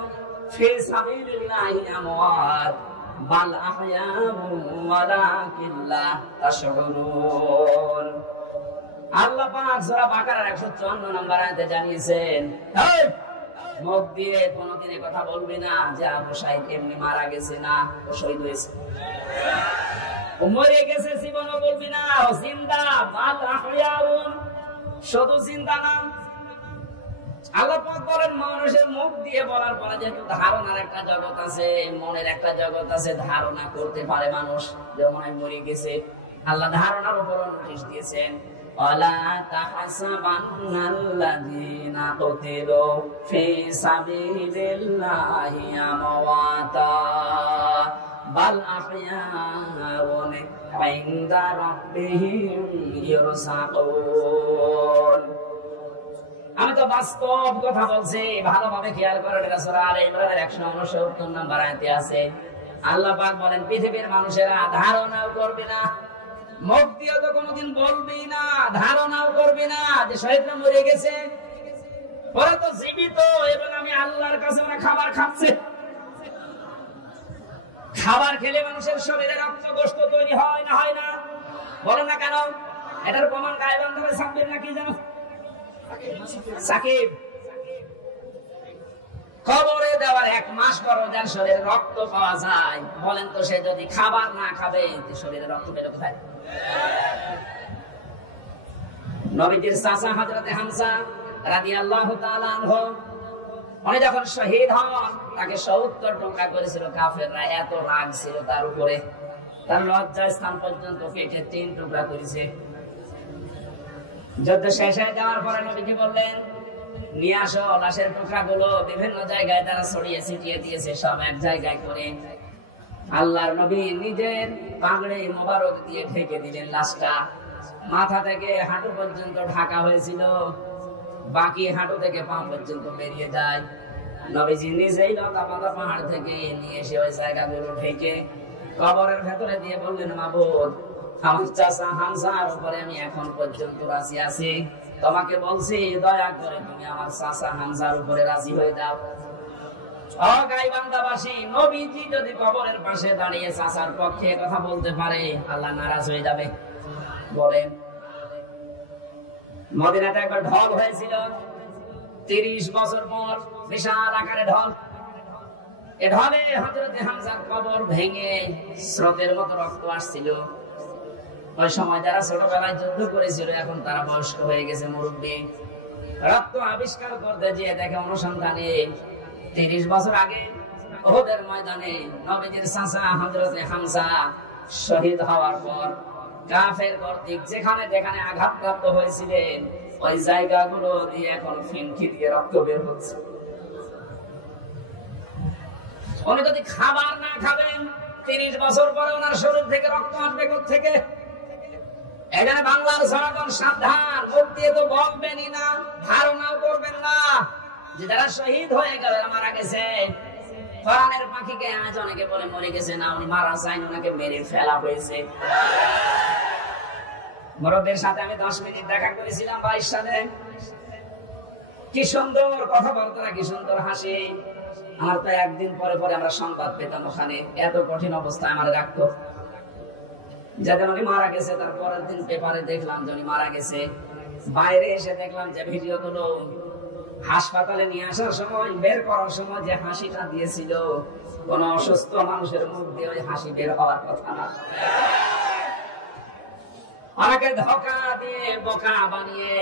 ফি সাবিলিল্লাহি আমওয়াত বাল আহয়াউ ওয়ালাকিন লা তাশউরুন। আল্লাহ পাক সূরা বাকারার 154 নম্বর আয়াতে জানিয়েছেন, মুখ দিয়ে কোনদিন কথা বলবি না যে আবু সাইদ এমনি মারা গেছে, না ও শহীদ হয়েছে, ও মরে গেছে, জীবনও বলবি না, ও জিন্দা, বাল আহয়াউন, শুধু জিন্দা না। আল্লাহ পাক বলেন মানুষের মুখ দিয়ে বলার পরে যেহেতু ধারণার একটা জগৎ আছে, মনের একটা জগৎ আছে, ধারণা করতে পারে মানুষ যে মনে মরে গেছে। আল্লাহ ধারণার উপর নোটিশ দিয়েছেন, ওয়ালা তাহসাবান্নাল্লাযীনা কুতিলু ফি সাবিলিল্লাহি আমওয়াতা বাল আহয়াউন ইনদা রাব্বিহিম ইরসাকুন। আমি তো বাস্তব কথা বলছি, ভালোভাবে খেয়াল করেন। এটা সূরা আলে ইমরানের 169 নম্বর আয়াতে আছে। আল্লাহ পাক বলেন পৃথিবীর মানুষেরা ধারণাও করবে না, মুখ দিয়ে তো কোনোদিন বলবি না, ধারণাও করবি না যে শহীদরা মরে গেছে, ওরা তো জীবিত এবং আমি আল্লাহর কাছে ওরা খাবার খাচ্ছে। খাবার খেলে মানুষের শরীরে রক্ত গোশত তৈরি হয় না, হয় না? বলো না কেন? এটার প্রমাণ গায়বান্ধবে সাব্বির নাকি জানো? সাকিব কবরে দেওয়ার 1 মাস পর যার শরীরে রক্ত পাওয়া যায়, বলেন তো সে যদি খাবার না খাবে শরীরে রক্ত পেল কোথায়? নবীজির চাচা হযরতে হামজা রাদিয়াল্লাহু তাআলা আনহু, উনি যখন শহীদ হন তাকে 70 টুকরা করেছিল কাফেররা, এত রাগ ছিল তার উপরে, তার লজ্জা স্থান পর্যন্ত কেটে 3 টুকরা করেছে। যুদ্ধ শেষ হয়ে যাওয়ার পরে নবীজি বললেন, নিয়ে আসো লাশের টুকরাগুলো। বিভিন্ন জায়গায় তারা ছড়িয়ে ছিটিয়ে দিয়েছে, সব এক জায়গায় করে আল্লাহর নবী নিজের পাগড়ি মোবারক দিয়ে ঢেকে দিলেন লাশটা। মাথা থেকে হাঁটু পর্যন্ত ঢাকা হয়েছিল, বাকি হাঁটু থেকে পা পর্যন্ত বেরিয়ে যায়। নবীজি নিজেই লতাপাতা পাহাড় থেকে নিয়ে এসে ওই জায়গাগুলো ঢেকে কবরের ভেতরে দিয়ে বললেন, মাবুদ, আমার চাচা হামজার উপরে আমি এখন পর্যন্ত রাজি আছি, তোমাকে বলছি দয়া করে তুমি আমার চাচা হামজার উপরে রাজি হয়ে যাও। ও গাইবান্ধাবাসী, নবীজি যদি কবরের পাশে দাঁড়িয়ে চাচার পক্ষে কথা বলতে পারে, আল্লাহ নারাজ হয়ে যাবে? বলেন। মদিনাতে একবার ঢল হয়েছিল 30 বছর পর, বিশাল আকারে ঢল। এ ঢলে হযরতে হামজার কবর ভেঙে স্রোতের মতো রক্ত আসছিল। ওই সময় যারা ছোটবেলায় যুদ্ধ করেছিল এখন তারা বয়স্ক হয়ে গেছে, মুরব্বী। রক্ত আবিষ্কার করতে গিয়ে দেখে অনুসন্ধানে 30 বছর আগে উহুদের ময়দানে নবীজির চাচা হযরতে হামজা শহীদ হওয়ার পর কাফের কর্তৃক যেখানে যেখানে আঘাতপ্রাপ্ত হয়েছিলেন ওই জায়গাগুলো দিয়ে এখন ফিনকি দিয়ে রক্ত বের হচ্ছে। উনি যদি খাবার না খাবেন 30 বছর পরে ওনার শরীর থেকে রক্ত আসবে কোত্থেকে? এখানে বাংলার জনগণ সাবধান, মুখ দিয়ে তো বলবেনই না, ধারণাও করবেন না যে যারা শহীদ হয়ে গেল, মারা গেছে, কোরআনের পাখিকে আজ অনেকে বলে মরে গেছে, না উনি মারা যায়নি, ওনাকে মেরে ফেলা হয়েছে। মুরব্বীর সাথে আমি 10 মিনিট দেখা করেছিলাম 22 সালে। কি সুন্দর কথাবার্তা, কি সুন্দর হাসি। আমার তো একদিন পরে পরে আমরা সংবাদ পেতাম ওখানে, এত কঠিন অবস্থায় আমার রাখতো। যাদের উনি মারা গেছে তার পরের দিন পেপারে দেখলাম যে উনি মারা গেছে। বাইরে এসে দেখলাম যে ভিডিও গুলো হাসপাতালে নিয়ে আসার সময়, বের করার সময় যে হাসিটা দিয়েছিল, কোন অসুস্থ মানুষের মুখ দিয়ে ওই হাসি বের হওয়ার কথা না। অনেকে ধোঁকা দিয়ে বোকা বানিয়ে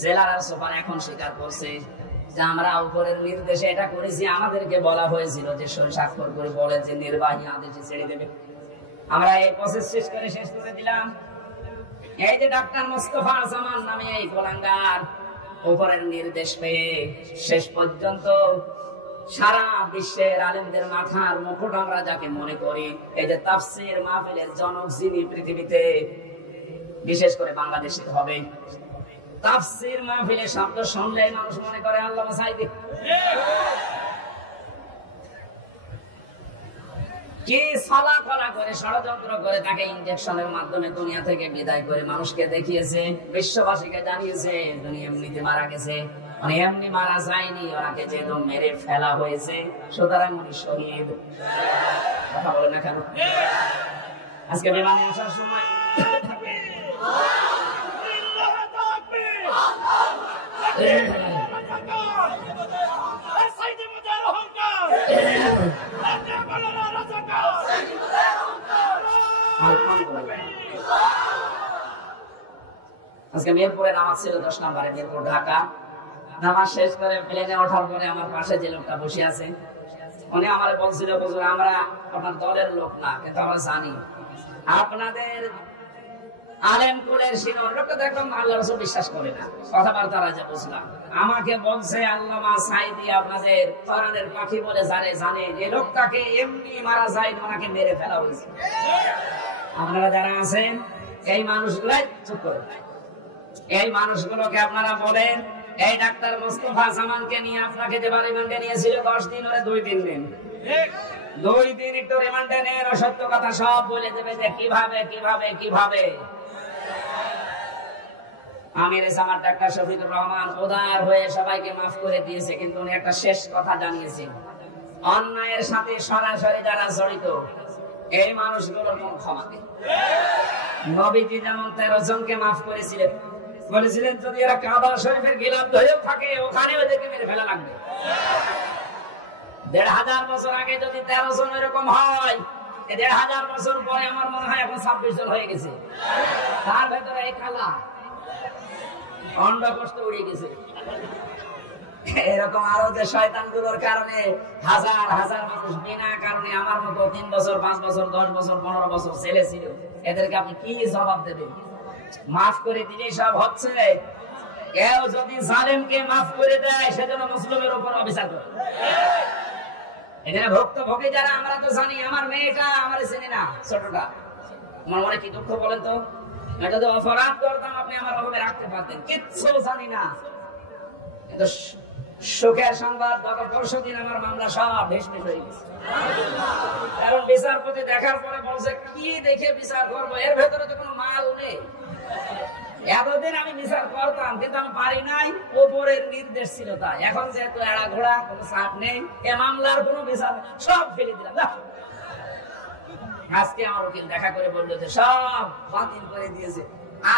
জেলার আর সুপার এখন স্বীকার করছে যে আমরা উপরের নির্দেশে এটা করেছি। আমাদেরকে বলা হয়েছিল যে স্বাক্ষর করে বলে যে নির্বাহী আদেশে ছেড়ে দেবে। আমরা এই প্রসেস শেষ করে দিলাম। এই যে ডাক্তার মোস্তফা জামান নামে এই গোলাঙ্গার উপরের নির্দেশ পেয়ে শেষ পর্যন্ত সারা বিশ্বের আলেমদের মাথার মুকুট আমরা যাকে মনে করি, এই যে তাফসীর মাহফিলের জনক যিনি পৃথিবীতে, বিশেষ করে বাংলাদেশে হবে, তাফসীর মাহফিলের শব্দ শুনলে মানুষ মনে করে আল্লামা সাঈদী। কি সালা কলা করে ষড়যন্ত্র করে তাকে ইনজেকশনের মাধ্যমে দুনিয়া থেকে বিদায় করে মানুষকে দেখিয়েছে, বিশ্ববাসীকে জানিয়েছে দুনিয়া এমনিতে মারা গেছে, মানে এমনি মারা যায়নি, ওনাকে যেহেতু মেরে ফেলা হয়েছে সুতরাং উনি শহীদ। কথা বলে না কেন? আজকে বিমানে আসার সময় আজকে মিরপুরে নামাজ ছিল 10 নম্বরে, মিরপুর ঢাকা। নামাজ শেষ করে প্লেনে ওঠার পরে আমার পাশে যে লোকটা বসে আছে উনি আমার বলছিল, হুজুর আমরা আপনার দলের লোক না, কিন্তু আমরা জানি আপনাদের আলেম কুলের শিরোমণি। লোকটা দেখলাম আল্লাহ রাসূল বিশ্বাস করে না, কথাবার্তা রাজা বুঝলাম। আমাকে বলছে আল্লামা সাঈদী আপনাদের কোরআনের পাখি বলে জানে যে লোকটাকে এমনি মারা যায়, ওনাকে মেরে ফেলা হয়েছে। আপনারা যারা আছেন এই মানুষগুলাই চুপ করেন, এই মানুষগুলোকে আপনারা বলেন এই ডাক্তার মোস্তফা জামানকে নিয়ে আপনাকে যে রিমান্ডে নিয়েছিল 10 দিন, ওরে 2-3 দিন, 2 দিন একটু রিমান্ডে নেন, সত্য কথা সব বলে দেবে যে কিভাবে কিভাবে কিভাবে। আমির জামাত ডাক্তার শফিকুর রহমান উদার হয়ে সবাইকে মাফ করে দিয়েছে, কিন্তু উনি একটা শেষ কথা জানিয়েছেন, অন্যায়ের সাথে সরাসরি যারা জড়িত এই মানুষগুলোর কোন ক্ষমা নেই। নবীজি যেমন 13 জনকে মাফ করেছিলেন, বলেছিলেন যদি এরা কাবা শরীফের গিলাফ ধরেও থাকে ওখানে ওদেরকে মেরে ফেলা লাগবে। 1500 বছর আগে যদি 13 জন এরকম হয়, 1500 বছর পরে আমার মনে হয় এখন 26 জন হয়ে গেছে। তার ভেতরে এই কালা অন্ডকোষ উড়ে গেছে। এরকম আরো যে শয়তানগুলোর কারণে হাজার হাজার মানুষ বিনা কারণে আমার মতো 3 বছর 5 বছর 10 বছর 15 বছর ছেলে ছিল, এদেরকে আপনি কি জবাব দেবেন? মাফ করে দিলে সব হচ্ছে। কেউ যদি জালেমকে মাফ করে দেয় সেজন্য মুসলিমের উপর অবিচার করে। এখানে ভুক্তভোগী যারা আমরা তো জানি, আমার মেয়েটা আমার চেনে না, ছোটটা, আমার মনে কি দুঃখ বলেন তো? যদি অপরাধ করতাম আপনি আমার অভাবে রাখতে পারতেন, কিচ্ছু জানি না। কিন্তু সুখের সংবাদ, গত পরশুদিন আমার মামলা সব ভেসমিস হয়ে গেছে। কারণ বিচারপতি দেখার পরে বলছে কি দেখে বিচার করবো, এর ভেতরে তো কোনো মাল নেই। এতদিন আমি বিচার করতাম কিন্তু আমি পারি নাই, ওপরের নির্দেশ ছিল তাই। এখন যেহেতু এড়া ঘোড়া কোনো চাপ নেই, এ মামলার কোনো বিচার সব ফেলে দিলাম। আজকে আমার উকিল দেখা করে বললো যে সব বাতিল করে দিয়েছে।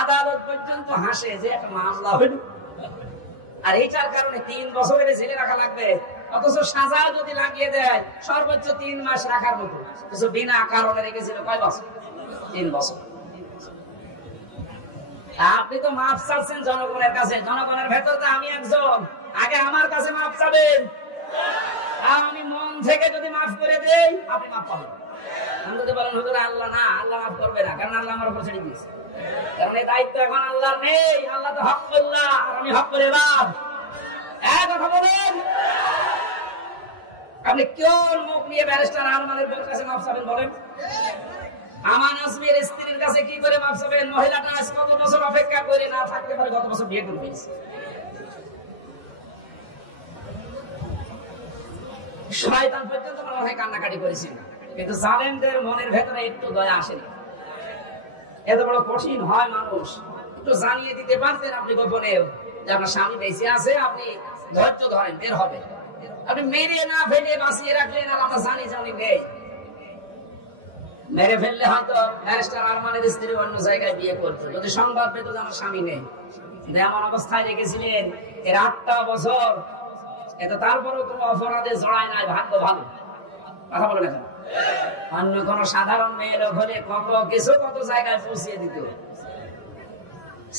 আদালত পর্যন্ত হাসে যে একটা মামলা হইল, আর এইটার কারণে 3 বছরের জেলে রাখা লাগবে, অথচ সাজা যদি লাগিয়ে দেয় সর্বোচ্চ 3 মাস রাখার মতো, অথচ বিনা কারণে রেখেছিল কয় বছর? 3 বছর। আপনি তো মাফ চাচ্ছেন জনগণের কাছে, জনগণের ভেতর তো আমি একজন, আগে আমার কাছে মাফ চাবেন। আমি মন থেকে যদি মাফ করে দেই আপনি মাফ পাবেন। আমি যদি বলেন হুজুর আল্লাহ না, আল্লাহ মাফ করবে না, কারণ আল্লাহ আমার উপর ছেড়ে দিয়েছে, কারণ এই দায়িত্ব এখন আল্লাহর নেই। আল্লাহ তো হকউল্লাহ আর আমি হকের ইবাদ। এক কথা বলেন, আপনি কোন মুখ নিয়ে ব্যারিস্টার আরমানের কাছে মাফ চাবেন বলেন? আমান আসমির স্ত্রীর কাছে কি করে মাফ চাবেন? মহিলাটা আজ কত বছর অপেক্ষা করে না থাকতে পারে, গত বছর বিয়ে করে ফেলেছে। শয়তান পর্যন্ত মনে হয় কান্নাকাটি করেছিল, কিন্তু জালেমদের মনের ভেতরে একটু দয়া আসেনি। এত বড় কঠিন হয় মানুষ, একটু জানিয়ে দিতে পারতেন আপনি গোপনে যে আপনার স্বামী বেঁচে আছে, আপনি ধৈর্য ধরেন, বের হবে। আপনি মেরে না ফেলে বাঁচিয়ে রাখলেন, আর আমরা জানি যে উনি নেই। মেরে ফেললে হয়তো ব্যারিস্টার আরমানের স্ত্রী অন্য জায়গায় বিয়ে করতো, যদি সংবাদ পেত যে আমার স্বামী নেই। এমন অবস্থায় রেখেছিলেন এর 8টা বছর, এত তারপরেও কোনো অপরাধে জড়ায় নাই, ভাগ্য ভালো। কথা বলে না, অন্য কোন সাধারণ মেয়ে লোক হলে কত জায়গায় পৌঁছিয়ে দিত।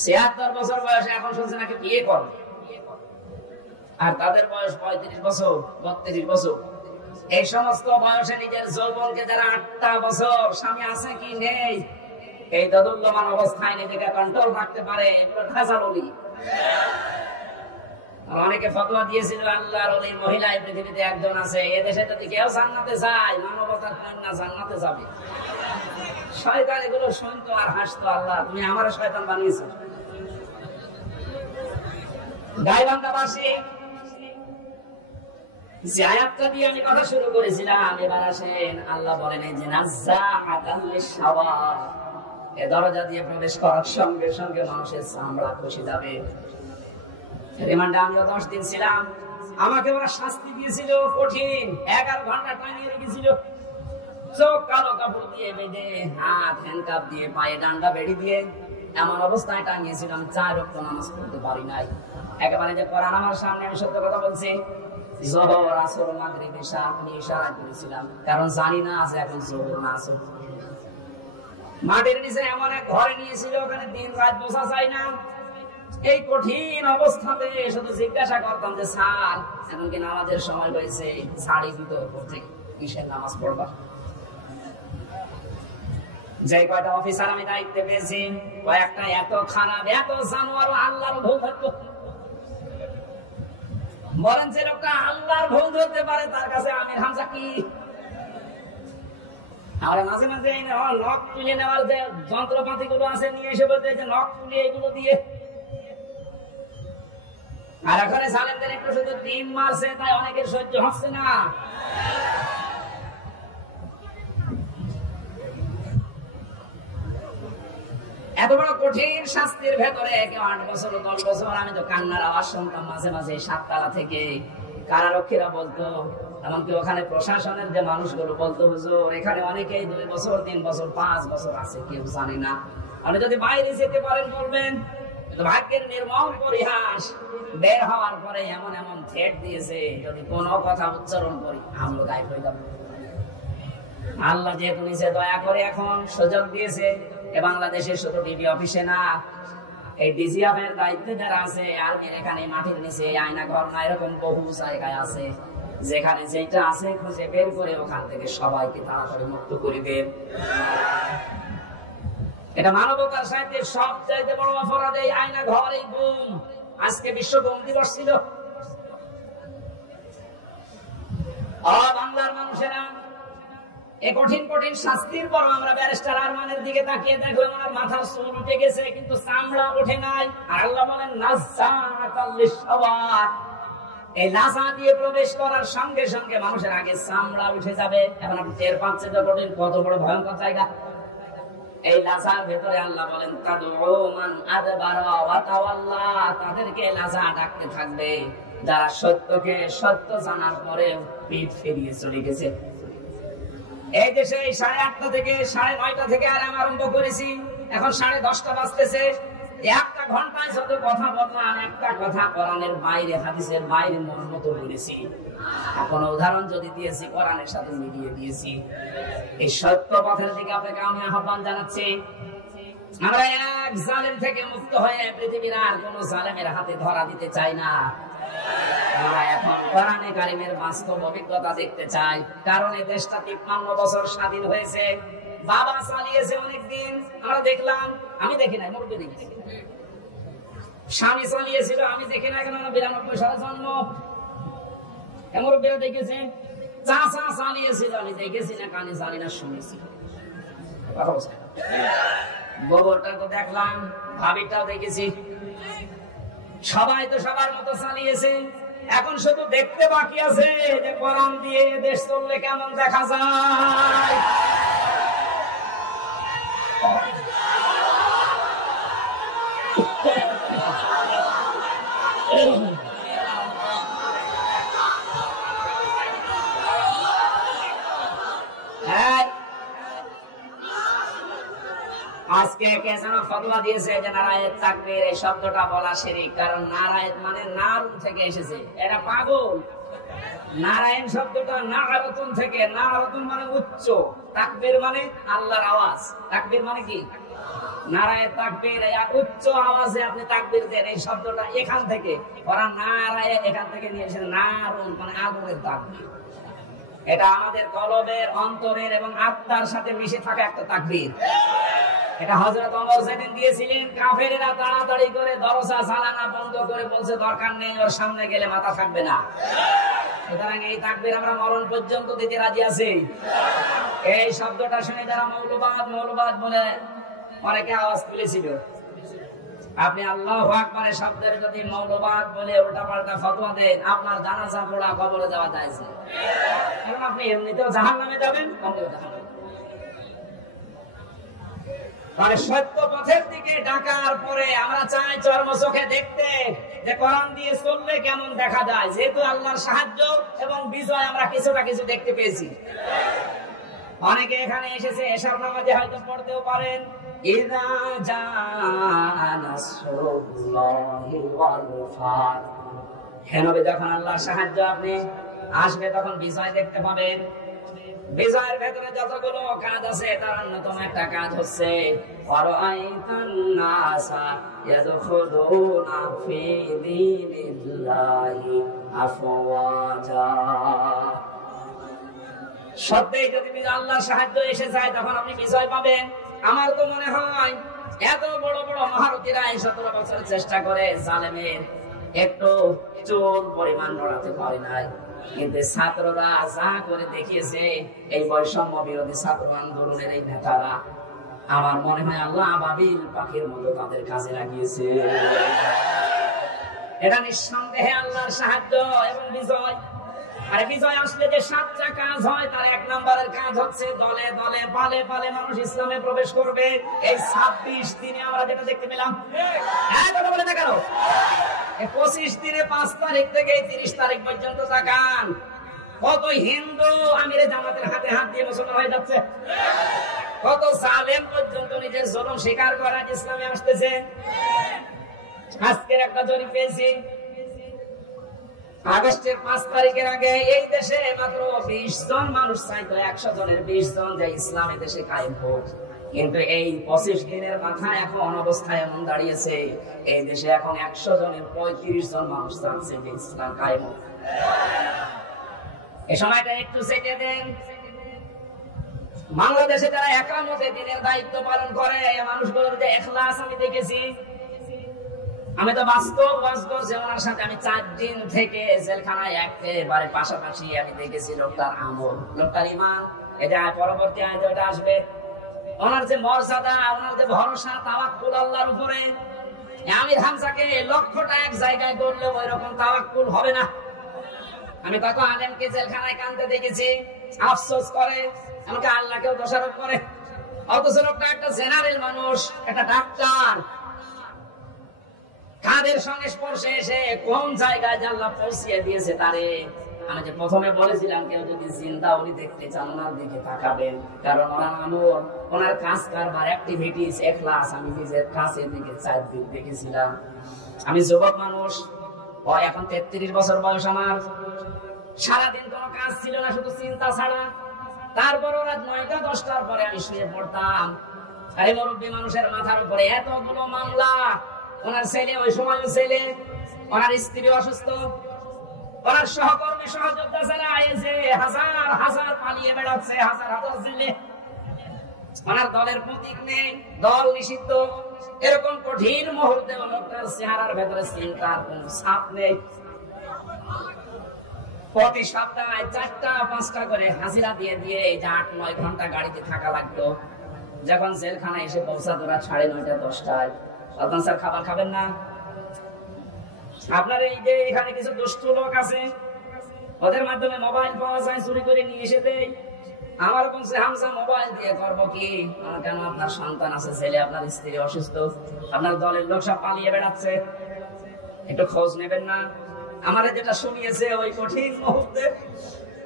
76 বছর বয়সে এখন শুনছে নাকি বিয়ে করে, আর তাদের বয়স 35 বছর 32 বছর। এই সমস্ত বয়সে নিজের যৌবনকে যারা 8টা বছর স্বামী আছে কি নেই এই দোদুল্যমান অবস্থায় নিজেকে কন্ট্রোল রাখতে পারে, এগুলো ঢাঁচা বলি। অনেকে ফতোয়া দিয়েছিল আল্লাহর ওলির মহিলা এই পৃথিবীতে একজন আছে, এদেশে যদি কেউ জান্নাতে যায় মানবতার কন্যা জান্নাতে যাবে। শয়তান এগুলো শুনতো আর হাসতো, আল্লাহ তুমি আমার শয়তান বানিয়েছো। গাইবান্ধাবাসী যে আয়াতটা দিয়ে আমি কথা শুরু করেছিলাম, এবার আসেন আল্লাহ বলেন এই যে নাজ্জাআতাল লিশাওয়া, এই দরজা দিয়ে প্রবেশ করার সঙ্গে সঙ্গে মানুষের চামড়া খসে যাবে। রিমান্ডে আমিও 10 দিন ছিলাম, আমাকে ওরা শাস্তি দিয়েছিল কঠিন, 11 ঘন্টা টানিয়ে রেখেছিল। চোখ কালো কাপড় দিয়ে বেঁধে, হাত হ্যান্ডকাপ দিয়ে, পায়ে ডান্ডা বেড়ি দিয়ে এমন অবস্থায় টানিয়েছিলাম 4 ওয়াক্ত নামাজ পড়তে পারি নাই। একেবারে যে কোরআন আমার সামনে, আমি সত্য কথা বলছি, যোহর আসর মাগরিব এশা আমি ইশারা করেছিলাম, কারণ জানি না আছে এখন যোহর না আসর। মাটির নিচে এমন এক ঘরে নিয়েছিল, ওখানে দিন রাত বসা যায় না। এই কঠিন অবস্থাতে শুধু জিজ্ঞাসা করতাম যে স্যার এখন কি নামাজের সময় হয়েছে, শাড়ি দিতে করতে কিসের নামাজ পড়বা। যে কয়টা অফিসার আমি দায়িত্বে পেয়েছি, কয়েকটা এত খারাপ, এত জানোয়ার, আল্লাহর ভুল ধরতো। বলেন যে লোকটা আল্লাহর ভুল ধরতে পারে, তার কাছে আমির হামজা কি? আমরা মাঝে মাঝে নখ তুলে নেওয়ার যে যন্ত্রপাতি গুলো আছে নিয়ে এসে বলতে যে নখ তুলে এগুলো দিয়ে, আর এখানে জালেমদের একটু শুধু ডিম মারছে, তাই অনেকের সহ্য হচ্ছে না। এত বড় কঠিন শাস্তির ভেতরে কেউ 8 বছর 10 বছর, আমি তো কান্নার আওয়াজ শুনতাম মাঝে মাঝে 7 তালা থেকে। কারারক্ষীরা বলতো, এমনকি ওখানে প্রশাসনের যে মানুষগুলো বলতো হুজুর এখানে অনেকেই 2 বছর 3 বছর 5 বছর আছে, কেউ জানে না। আপনি যদি বাইরে যেতে পারেন বলবেন। ভাগ্যের নির্মম পরিহাস, বের হওয়ার পরে এমন এমন থ্রেট দিয়েছে, যদি কোনো কথা উচ্চারণ করি আমরা গায়েব হয়ে যাব। আল্লাহ যেহেতু নিচে দয়া করে এখন সুযোগ দিয়েছে, বাংলাদেশের শুধু ডিবি অফিসে না, এই ডিজিএফের দায়িত্বে যারা আছে, আর এখানে মাটির নিচে আয়না ঘর না, এরকম বহু জায়গায় আছে, যেখানে যেটা আছে খুঁজে বের করে ওখান থেকে সবাইকে তাড়াতাড়ি মুক্ত করিবে। এটা মানবতার সাথে সবচাইতে বড় অপরাধ, এই আয়না ঘর, এই গুম। আজকে বিশ্ব গুম দিবস ছিল। বাংলার মানুষেরা এই কঠিন কঠিন শাস্তির পর আমরা ব্যারিস্টার আরমানের দিকে তাকিয়ে দেখলাম ওনার মাথার চুল উঠে গেছে, কিন্তু চামড়া ওঠে নাই। আর আল্লাহ বলেন নাজ্জাআতাল লিশাওয়া, এই লাসা দিয়ে প্রবেশ করার সঙ্গে সঙ্গে মানুষের আগে চামড়া উঠে যাবে। এখন আপনি টের পাচ্ছেন যে কঠিন কত বড় ভয়ঙ্কর জায়গা। এই লাসার ভেতরে আল্লাহ বলেন তাদউ মান আদবারা ওয়া তাওয়াল্লা, তাদেরকে লাসা ডাকতে থাকবে যারা সত্যকে সত্য জানার পরে পিঠ ফিরিয়ে চলে গেছে। এই দেশে 8:30 থেকে 9:30 থেকে আরাম আরম্ভ করেছি, এখন 10:30 বাজতেছে। একটা ঘন্টায় যত কথা বললাম, একটা কথা কোরআনের বাইরে, হাদিসের বাইরে মন মতো বলেছি। এখন উদাহরণ যদি দিয়েছি কোরআনের সাথে মিলিয়ে দিয়েছি। এই সত্য পথের দিকে আপনাকে আমি আহ্বান জানাচ্ছি। আমরা এক জালেম থেকে মুক্ত হয়ে পৃথিবীর আর কোন জালেমের হাতে ধরা দিতে চাই না। আমরা এখন কোরআনে কারিমের বাস্তব অভিজ্ঞতা দেখতে চাই, কারণ এই দেশটা 53 বছর স্বাধীন হয়েছে। বাবা চালিয়েছে অনেকদিন, আমরা দেখলাম, আমি দেখি নাই, মুরব্বি দেখেছি। স্বামী চালিয়েছিল, আমি দেখি না, কেন 92 সালে জন্ম, মুরব্বিরা দেখেছে। চাচা চালিয়েছিল, আমি দেখেছি না, কানে জানি না, শুনেছি। গোবরটা তো দেখলাম, ভাবিটাও দেখেছি। সবাই তো সবার মতো চালিয়েছে। এখন শুধু দেখতে বাকি আছে যে কোরআন দিয়ে দেশ চললে কেমন দেখা যায়। আজকে কে যেন ফতোয়া দিয়েছে যে নারায়েত তাকবীর এই শব্দটা বলা শিরক, কারণ নারায়েত মানে নারুন থেকে এসেছে। এটা পাগল। নারায়ণ শব্দটা নারাতুন থেকে, নারাতুন মানে উচ্চ, তাকবীর মানে আল্লাহর আওয়াজ। তাকবীর মানে কি? নারায়েত তাকবীর, উচ্চ আওয়াজে আপনি তাকবীর দেন, এই শব্দটা এখান থেকে। ওরা নারায়ে এখান থেকে নিয়ে এসেছে, নারুন মানে আগুনের তাকবীর। এটা আমাদের কলবের, অন্তরের এবং আত্মার সাথে মিশে থাকা একটা তাকবীর। এটা হযরত ওমর যেদিন দিয়েছিলেন, কাফেরেরা তাড়াতাড়ি করে দরজা জ্বালানা বন্ধ করে বলছে দরকার নেই, ওর সামনে গেলে মাথা থাকবে না। সুতরাং এই তাকবীর আমরা মরণ পর্যন্ত দিতে রাজি আছি। এই শব্দটা শুনে যারা মৌলবাদ মৌলবাদ বলে অনেকে আওয়াজ তুলেছিল, আপনি আল্লাহু আকবার শব্দের যদি মৌলবাদ বলে উল্টাপাল্টা ফতোয়া দেন, আপনার জানাজা পড়া কবরে যাওয়া যায় না। কারণ আপনি এমনিতেও জাহান্নামে যাবেন, কবরেও জাহান্নামে। মানে সত্য পথের দিকে ডাকার পরে আমরা চাই চর্ম চোখে দেখতে যে কোরআন দিয়ে চললে কেমন দেখা যায়। যেহেতু আল্লাহর সাহায্য এবং বিজয় আমরা কিছুটা কিছু দেখতে পেয়েছি। অনেকে এখানে এসেছে, এশার নামাজে হয়তো পড়তেও পারেন, ইযা জাআ নাসরুল্লাহি ওয়াল ফাত। হ্যাঁ নবী, যখন আল্লাহর সাহায্য আপনি আসবে তখন বিজয় দেখতে পাবেন। বিজয়ের ভেতরে যতগুলো কাজ আছে তার অন্যতম একটা কাজ হচ্ছে ওয়ারাআইতান নাসা ইয়াদখুলুনা ফি দীনিল্লাহি আফওয়াজা। সত্যিই যদি আল্লাহর সাহায্য এসে যায় তখন আপনি বিজয় পাবেন। আমার তো মনে হয় এত বড় বড় মহারথীরা এই 17 বছর চেষ্টা করে জালেমের একটু চুল পরিমাণ নড়াতে পারে নাই, কিন্তু ছাত্ররা যা করে দেখিয়েছে, এই বৈষম্য বিরোধী ছাত্র আন্দোলনের এই নেতারা, আমার মনে হয় আল্লাহ আবাবিল পাখির মতো তাদের কাজে লাগিয়েছে। এটা নিঃসন্দেহে আল্লাহর সাহায্য এবং বিজয়। আর বিজয় আসলে যে 7টা কাজ হয়, তার 1 নম্বরের কাজ হচ্ছে দলে দলে পালে পালে মানুষ ইসলামে প্রবেশ করবে। এই 26 দিনে আমরা যেটা দেখতে পেলাম, কথা বলে না কেন, 25 দিনে 5 তারিখ থেকে 30 তারিখ পর্যন্ত তাকান, কত হিন্দু আমিরে জামাতের হাতে হাত দিয়ে মুসলমান হয়ে যাচ্ছে, কত জালেম পর্যন্ত নিজের জুলুম স্বীকার করে ইসলামে আসতেছে। আজকের একটা জরিপ পেয়েছি, আগস্টের 5 তারিখের আগে এই দেশে মাত্র 20 জন মানুষ চাইতো 100 জনের 20 জন যে ইসলামী দেশে কায়েম হোক। কিন্তু এই 25 দিনের মাথায় এখন অবস্থায় এমন দাঁড়িয়েছে, এই দেশে এখন 100 জনের 35 জন মানুষ চাচ্ছে যে ইসলাম কায়েম হোক। এই সময়টা একটু চেটে দেন। বাংলাদেশে যারা একামতে দিনের দায়িত্ব পালন করে, এই মানুষগুলোর যে ইখলাস আমি দেখেছি। আমি তো বাস্তব করছি ওনার সাথে, আমি 4 দিন থেকে জেলখানায় একেবারে পাশাপাশি আমি দেখেছি লোকটার আমল, লোকটার ঈমান। এটা পরবর্তী আয়াতে আসবে। ওনার যে মর্যাদা, ওনার যে ভরসা, তাওয়াক্কুল আল্লাহর উপরে। আমির হামজাকে লক্ষ্যটা এক জায়গায় করলে ওই রকম তাওয়াক্কুল হবে না। আমি কত আলেমকে জেলখানায় কাঁদতে দেখেছি, আফসোস করে, আমাকে আল্লাহকেও দোষারোপ করে। অথচ লোকটা একটা জেনারেল মানুষ, একটা ডাক্তার, কাদের সংস্পর্শে এসে কোন জায়গায় আল্লাহ পৌঁছিয়ে দিয়েছে তারে। আমি যে প্রথমে বলেছিলাম, কেউ যদি জিন্দা উনি দেখতে চান ওনার দিকে তাকাবেন, কারণ ওনার আমল, ওনার কাজ কারবার, অ্যাক্টিভিটিস, ইখলাস আমি নিজের কাছের দিকে 4 দিন দেখেছিলাম। আমি যুবক মানুষ, এখন 33 বছর বয়স আমার। সারাদিন কোনো কাজ ছিল না, শুধু চিন্তা ছাড়া। তারপর রাত 9টা 10টার পরে আমি শুয়ে পড়তাম। আরে মুরব্বী মানুষের মাথার উপরে এতগুলো মামলা। ওনার ছেলে, ওই সময় ছেলে, ওনার স্ত্রী অসুস্থ, ওনার সহকর্মী সহযোদ্ধা যারা এসে হাজার হাজার পালিয়ে বেড়াচ্ছে, হাজার হাজার ছেলে। ওনার দলের প্রতীক নেই, দল নিষিদ্ধ। এরকম কঠিন মুহূর্তে লোকটার চেহারার ভেতরে চিন্তার কোন ছাপ নেই। প্রতি সপ্তাহে 4টা-5টা করে হাজিরা দিয়ে দিয়ে এই যে 8-9 ঘন্টা গাড়িতে থাকা লাগতো। যখন জেলখানায় এসে পৌঁছাতো রাত 9:30-10টায়, তখন স্যার খাবার খাবেন না? আপনার এই যে এখানে কিছু দুষ্ট লোক আছে, ওদের মাধ্যমে মোবাইল পাওয়া যায়, চুরি করে নিয়ে এসে দেয়। আমার বলছে হামসা মোবাইল দিয়ে করবো কি? কেন আপনার সন্তান আছে, ছেলে, আপনার স্ত্রী অসুস্থ, আপনার দলের লোক সব পালিয়ে বেড়াচ্ছে, একটু খোঁজ নেবেন না? আমারে যেটা শুনিয়েছে ওই কঠিন মুহূর্তে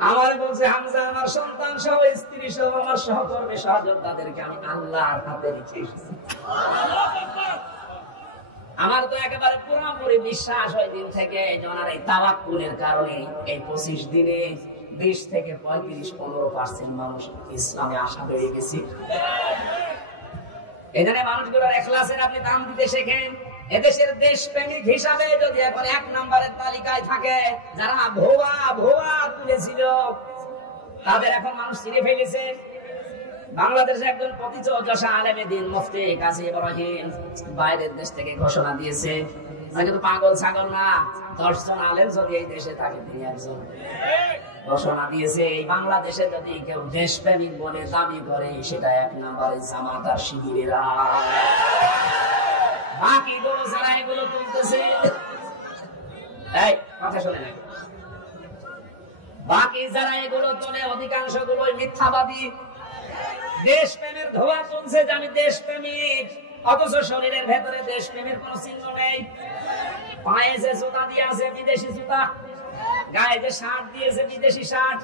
আমার বলছে হামজা, আমার সন্তান সহ, স্ত্রী সহ, আমার সহকর্মী সহযোদ্ধাদেরকে আমি আল্লাহর হাতে রেখে এসেছি। আমার তো একেবারে পুরোপুরি বিশ্বাস ওই দিন থেকে ওনার এই তাওয়াক্কুলের কারণে এই 25 দিনে 20 থেকে 35-15% মানুষ ইসলামে আসা বেড়ে গেছে। এখানে মানুষগুলোর ইখলাসের আপনি দাম দিতে শেখেন। এদেশের দেশপ্রেমিক হিসাবে যদি এখন 1 নম্বরের তালিকায় থাকে যারা ভুয়া ভুয়া তুলেছিল, তাদের এখন মানুষ চিনে ফেলেছে। বাংলাদেশে একজন প্রতিচর্যা আলেমে দিন মুফতি কাজী ইব্রাহিম বাইরের দেশ থেকে ঘোষণা দিয়েছে, কিন্তু পাগল ছাগল না, 10 জন আলেম যদি এই দেশে থাকে তিনি একজন। ঘোষণা দিয়েছে এই বাংলাদেশে যদি কেউ দেশপ্রেমিক বলে দাবি করে সেটা 1 নম্বরের জামাত আর শিবিরেরা। বাকি গুলো যারা এগুলো তুলতেছে, এই কথা শুনে না, বাকি যারা এগুলো তোলে অধিকাংশ গুলোই মিথ্যাবাদী। দেশপ্রেমের ধোয়া চলছে যে আমি দেশপ্রেমিক, অথচ শরীরের ভেতরে দেশপ্রেমের কোন চিহ্ন নেই। পায়ে যে জুতা দিয়ে আছে বিদেশি জুতা, গায়ে যে শার্ট দিয়েছে বিদেশি শার্ট,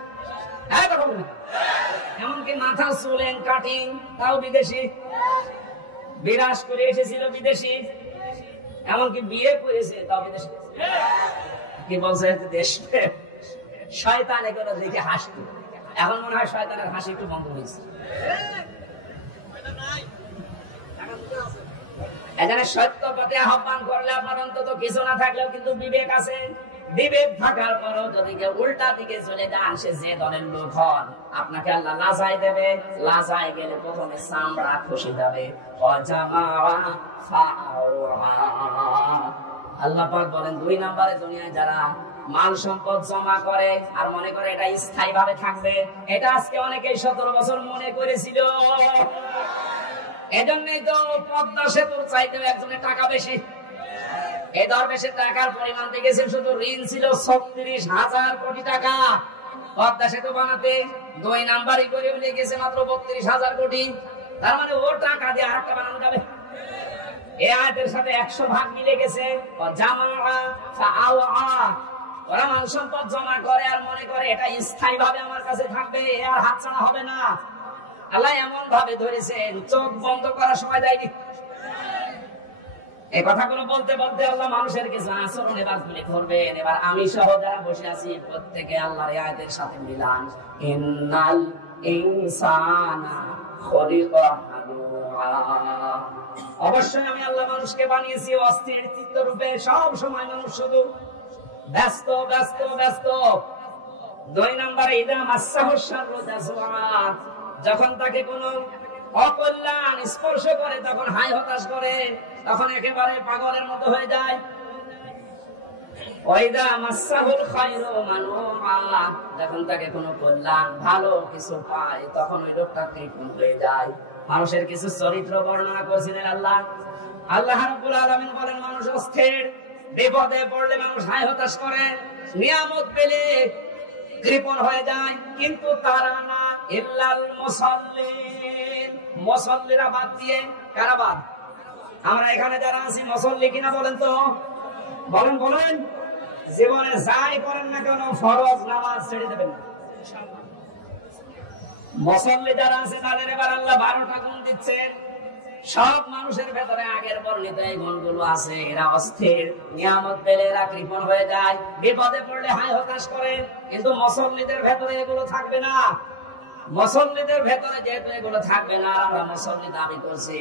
এমনকি মাথা চুলেন কাটিং তাও বিদেশি, বিরাজ করে এসেছিল বিদেশি, এমনকি বিয়ে করেছে তাও বিদেশি। কি বলছে দেশপ্রেম? শয়তান এগুলো দেখে হাসি। এখন মনে হয় শয়তানের হাসি একটু বন্ধ হয়েছে। এখানে সত্য পথে আহ্বান করলে আপনার অন্তত কিছু না থাকলেও কিন্তু বিবেক আছে। বিবেক থাকার পরও যদি কেউ উল্টা দিকে চলে যান, সে যে দলের লোক হন, আপনাকে আল্লাহ লাজাই দেবে। লাজাই গেলে প্রথমে চামড়া খসে যাবে। আল্লাহ পাক বলেন 2 নম্বরে দুনিয়ায় যারা মাল সম্পদ জমা করে আর মনে করে এটা স্থায়ী ভাবে থাকবে, এটা আজকে অনেকেই 17 বছর মনে করেছিল। এজন্যই তো পদ্মা সেতুর চাইতেও একজনের টাকা বেশি। এই দরবেশের টাকার পরিমাণ দেখেছেন, শুধু ঋণ ছিল 36,000 কোটি টাকা। পদ্মা সেতু বানাতে 2 নাম্বারই করে লেগেছে মাত্র 32,000 কোটি। তার মানে ওর টাকা দিয়ে আরেকটা বানানো যাবে। এই আয়াতের সাথে 100 ভাগ মিলে গেছে। ওরা মাল সম্পদ জমা করে আর মনে করে এটা স্থায়ী ভাবে আমার কাছে থাকবে, আর হাতছাড়া হবে না। আল্লাহ এমন ভাবে ধরেছেন, চোখ বন্ধ করার সময় দেয়নি। এই কথাগুলো বলতে বলতে আল্লাহ মানুষের কিছু আচরণ এবার তুলে ধরবেন। এবার আমি সহ যারা বসে আছি প্রত্যেকে আল্লাহর আয়াতের সাথে মিলান। ইন্নাল ইনসানা খুলিকা হালুআ। অবশ্যই আমি আল্লাহ মানুষকে বানিয়েছি অস্থির চিত্ত রূপে। সব সময় মানুষ শুধু ব্যস্ত ব্যস্ত ব্যস্ত। 2 নম্বরে ইদা মাসাহু শাররু জাযুআ, যখন তাকে কোনো অকল্যাণ স্পর্শ করে তখন হাই হতাশ করে, তখন একেবারে পাগলের মতো হয়ে যায়। ওয়াইদা মাসাহুল খায়রু মানুআ, যখন তাকে কোনো কল্যাণ ভালো কিছু পায় তখন ওই লোকটা কৃপণ হয়ে যায়। মানুষের কিছু চরিত্র বর্ণনা করেছিলেন আল্লাহ। আল্লাহ রাব্বুল আলামিন বলেন মানুষ অস্থির, বিপদে পড়লে মানুষ হাই হতাশ করে, নিয়ামত পেলে কৃপণ হয়ে যায়। কিন্তু তারা না, ইল্লাল মুসাল্লিন, মুসাল্লিরা বাদ দিয়ে কারা বাদ? আমরা এখানে যারা আছি মুসাল্লি কিনা বলেন তো? বলেন বলেন। জীবনে যাই করেন না কেন ফরজ নামাজ ছেড়ে দেবেন না। মুসাল্লি যারা আছে তাদের এবার আল্লাহ 12টা গুণ দিচ্ছেন। সব মানুষের ভেতরে আগের বর্ণিত এই গুণগুলো আছে। এরা অস্থির, নিয়ামত পেলে এরা কৃপণ হয়ে যায়, বিপদে পড়লে হাই হতাশ করে। কিন্তু মুসল্লিদের ভেতরে এগুলো থাকবে না। মুসল্লিদের ভেতরে যেহেতু এগুলো থাকবে না, আমরা মুসল্লি দাবি করছি,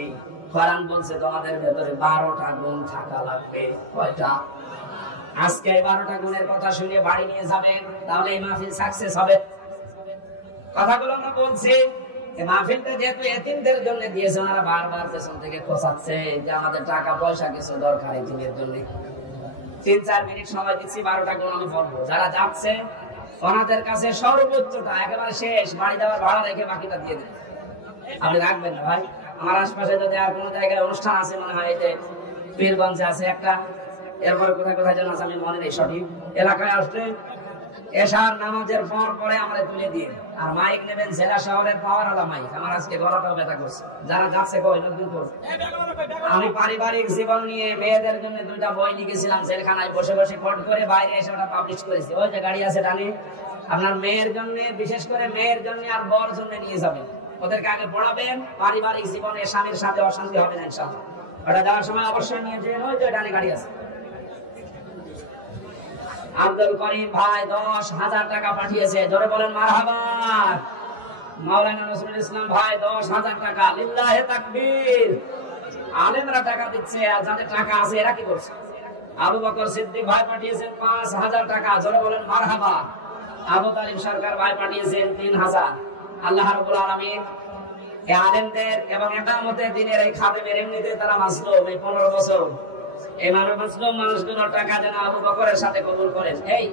কোরআন বলছে তোমাদের ভেতরে 12টা গুণ থাকা লাগবে। কয়টা? আজকে 12টা গুণের কথা শুনে বাড়ি নিয়ে যাবেন, তাহলে এই মাহফিল সাকসেস হবে। কথাগুলো আমরা বলছি, এই মাহফিলটা যেহেতু এতিমদের জন্য দিয়েছে, ওনারা বারবার পেছন থেকে খোঁচাচ্ছে যে আমাদের টাকা পয়সা কিছু দরকার এতিমের জন্য। 3-4 মিনিট সময় দিচ্ছি, 12টা গুণ আমি বলবো। যারা যাচ্ছে ওনাদের কাছে সর্বোচ্চটা একেবারে শেষ, বাড়ি যাওয়ার ভাড়া রেখে বাকিটা দিয়ে দেবেন। আপনি রাখবেন না ভাই। আমার আশপাশে যদি আর কোনো জায়গায় অনুষ্ঠান আছে, মনে হয় যে পীরগঞ্জে আছে একটা, এরপরে কোথায় কোথায় যেন আছে আমি মনে নেই সঠিক, এলাকায় আসলে এশার নামাজের পর পরে আমরা তুলে দিয়ে আর মাইক নেবেন জেলা শহরের পাওয়ার আলা মাইক। আমার আজকে গলাটাও ব্যথা করছে। যারা যাচ্ছে কই নতুন করছে। আমি পারিবারিক জীবন নিয়ে মেয়েদের জন্য 2টা বই লিখেছিলাম, জেলখানায় বসে বসে কোট করে, বাইরে এসে ওটা পাবলিশ করেছি। ওই যে গাড়ি আছে ডানে, আপনার মেয়ের জন্য, বিশেষ করে মেয়ের জন্য আর বর জন্য নিয়ে যাবেন, ওদেরকে আগে পড়াবেন। পারিবারিক জীবনে স্বামীর সাথে অশান্তি হবে না ইনশাআল্লাহ। ওটা যাওয়ার সময় অবশ্যই নিয়ে যেন, ওই যে ডানে গাড়ি আছে। আব্দুল করিম ভাই 10,000 টাকা পাঠিয়েছে, জোরে বলেন মারহাবা। মাওলানা নজরুল ইসলাম ভাই 10,000 টাকা, লিল্লাহে তাকবীর। আলেমরা টাকা দিচ্ছে, আর যাদের টাকা আছে এরা কি করছে? আবু বকর সিদ্দিক ভাই পাঠিয়েছেন 5,000 টাকা, জোরে বলেন মারহাবা। আবু তালিব সরকার ভাই পাঠিয়েছেন 3,000। আল্লাহ রাব্বুল আলামিন এই আলেমদের এবং ইকামতে দ্বীনের এই খাদেমের, এমনিতে তারা মাসলুম এই 15 বছর, এই মাসলুম মানুষগুলোর টাকা যেন আবু বকরের সাথে কবুল করেন। এই